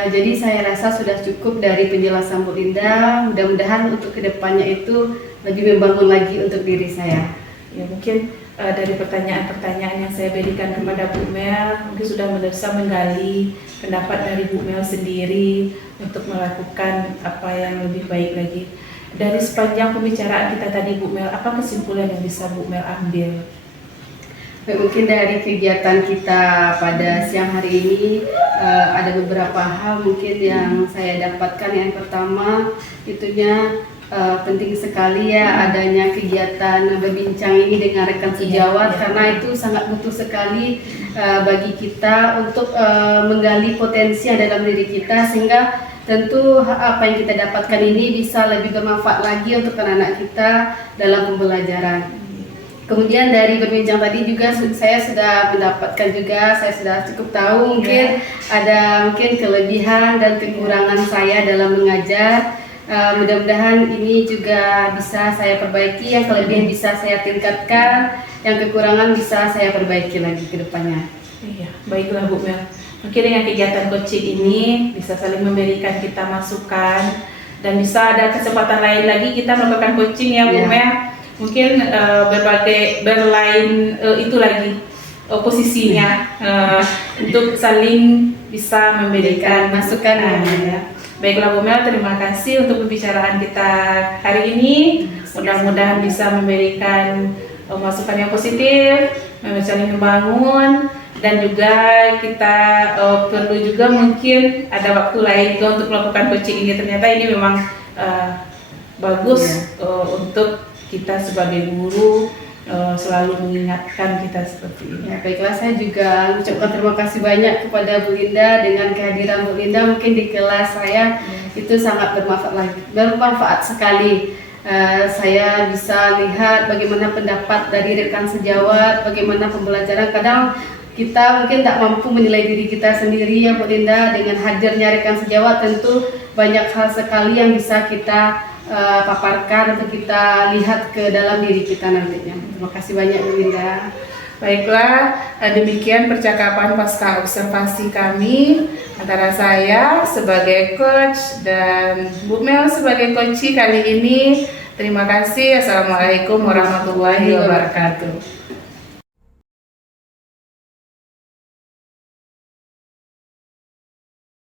Jadi saya rasa sudah cukup dari penjelasan Bu Linda. Mudah-mudahan untuk kedepannya itu lebih membangun lagi untuk diri saya. Ya mungkin dari pertanyaan-pertanyaan yang saya berikan kepada Bu Mel, mungkin sudah bisa menggali pendapat dari Bu Mel sendiri untuk melakukan apa yang lebih baik lagi. Dari sepanjang pembicaraan kita tadi Bu Mel, apa kesimpulan yang bisa Bu Mel ambil? Mungkin dari kegiatan kita pada siang hari ini ada beberapa hal mungkin yang saya dapatkan. Yang pertama itunya penting sekali ya adanya kegiatan berbincang ini dengan rekan sejawat, karena itu sangat butuh sekali bagi kita untuk menggali potensi yang dalam diri kita, sehingga tentu apa yang kita dapatkan ini bisa lebih bermanfaat lagi untuk anak-anak kita dalam pembelajaran. Kemudian dari berbincang tadi juga saya sudah mendapatkan juga, saya sudah cukup tahu mungkin ada mungkin kelebihan dan kekurangan saya dalam mengajar. Mudah-mudahan ini juga bisa saya perbaiki, yang kelebihan bisa saya tingkatkan, yang kekurangan bisa saya perbaiki lagi ke depannya. Iya, baiklah Bu Mel. Mungkin dengan kegiatan coaching ini bisa saling memberikan kita masukan dan bisa ada kesempatan lain lagi kita melakukan coaching ya Bu Ya. Mel. Mungkin berlain itu lagi posisinya untuk saling bisa memberikan Masukan, ya. Baiklah Bu Mel, terima kasih untuk pembicaraan kita hari ini. Mudah-mudahan bisa memberikan masukan yang positif, saling membangun, dan juga kita perlu juga mungkin ada waktu lain juga untuk melakukan coaching ini. Ternyata ini memang bagus untuk kita sebagai guru selalu mengingatkan kita seperti ini. Ya, baiklah, saya juga mengucapkan terima kasih banyak kepada Bu Linda. Dengan kehadiran Bu Linda mungkin di kelas saya itu sangat bermanfaat sekali. Saya bisa lihat bagaimana pendapat dari rekan sejawat, bagaimana pembelajaran. Kadang kita mungkin tak mampu menilai diri kita sendiri ya Bu Linda. Dengan hadirnya rekan sejawat tentu banyak hal sekali yang bisa kita paparkan atau kita lihat ke dalam diri kita nantinya. Terima kasih banyak Bu Linda. Baiklah, demikian percakapan pasca observasi kami antara saya sebagai coach dan Bu Mel sebagai coachee kali ini. Terima kasih. Assalamualaikum warahmatullahi wabarakatuh.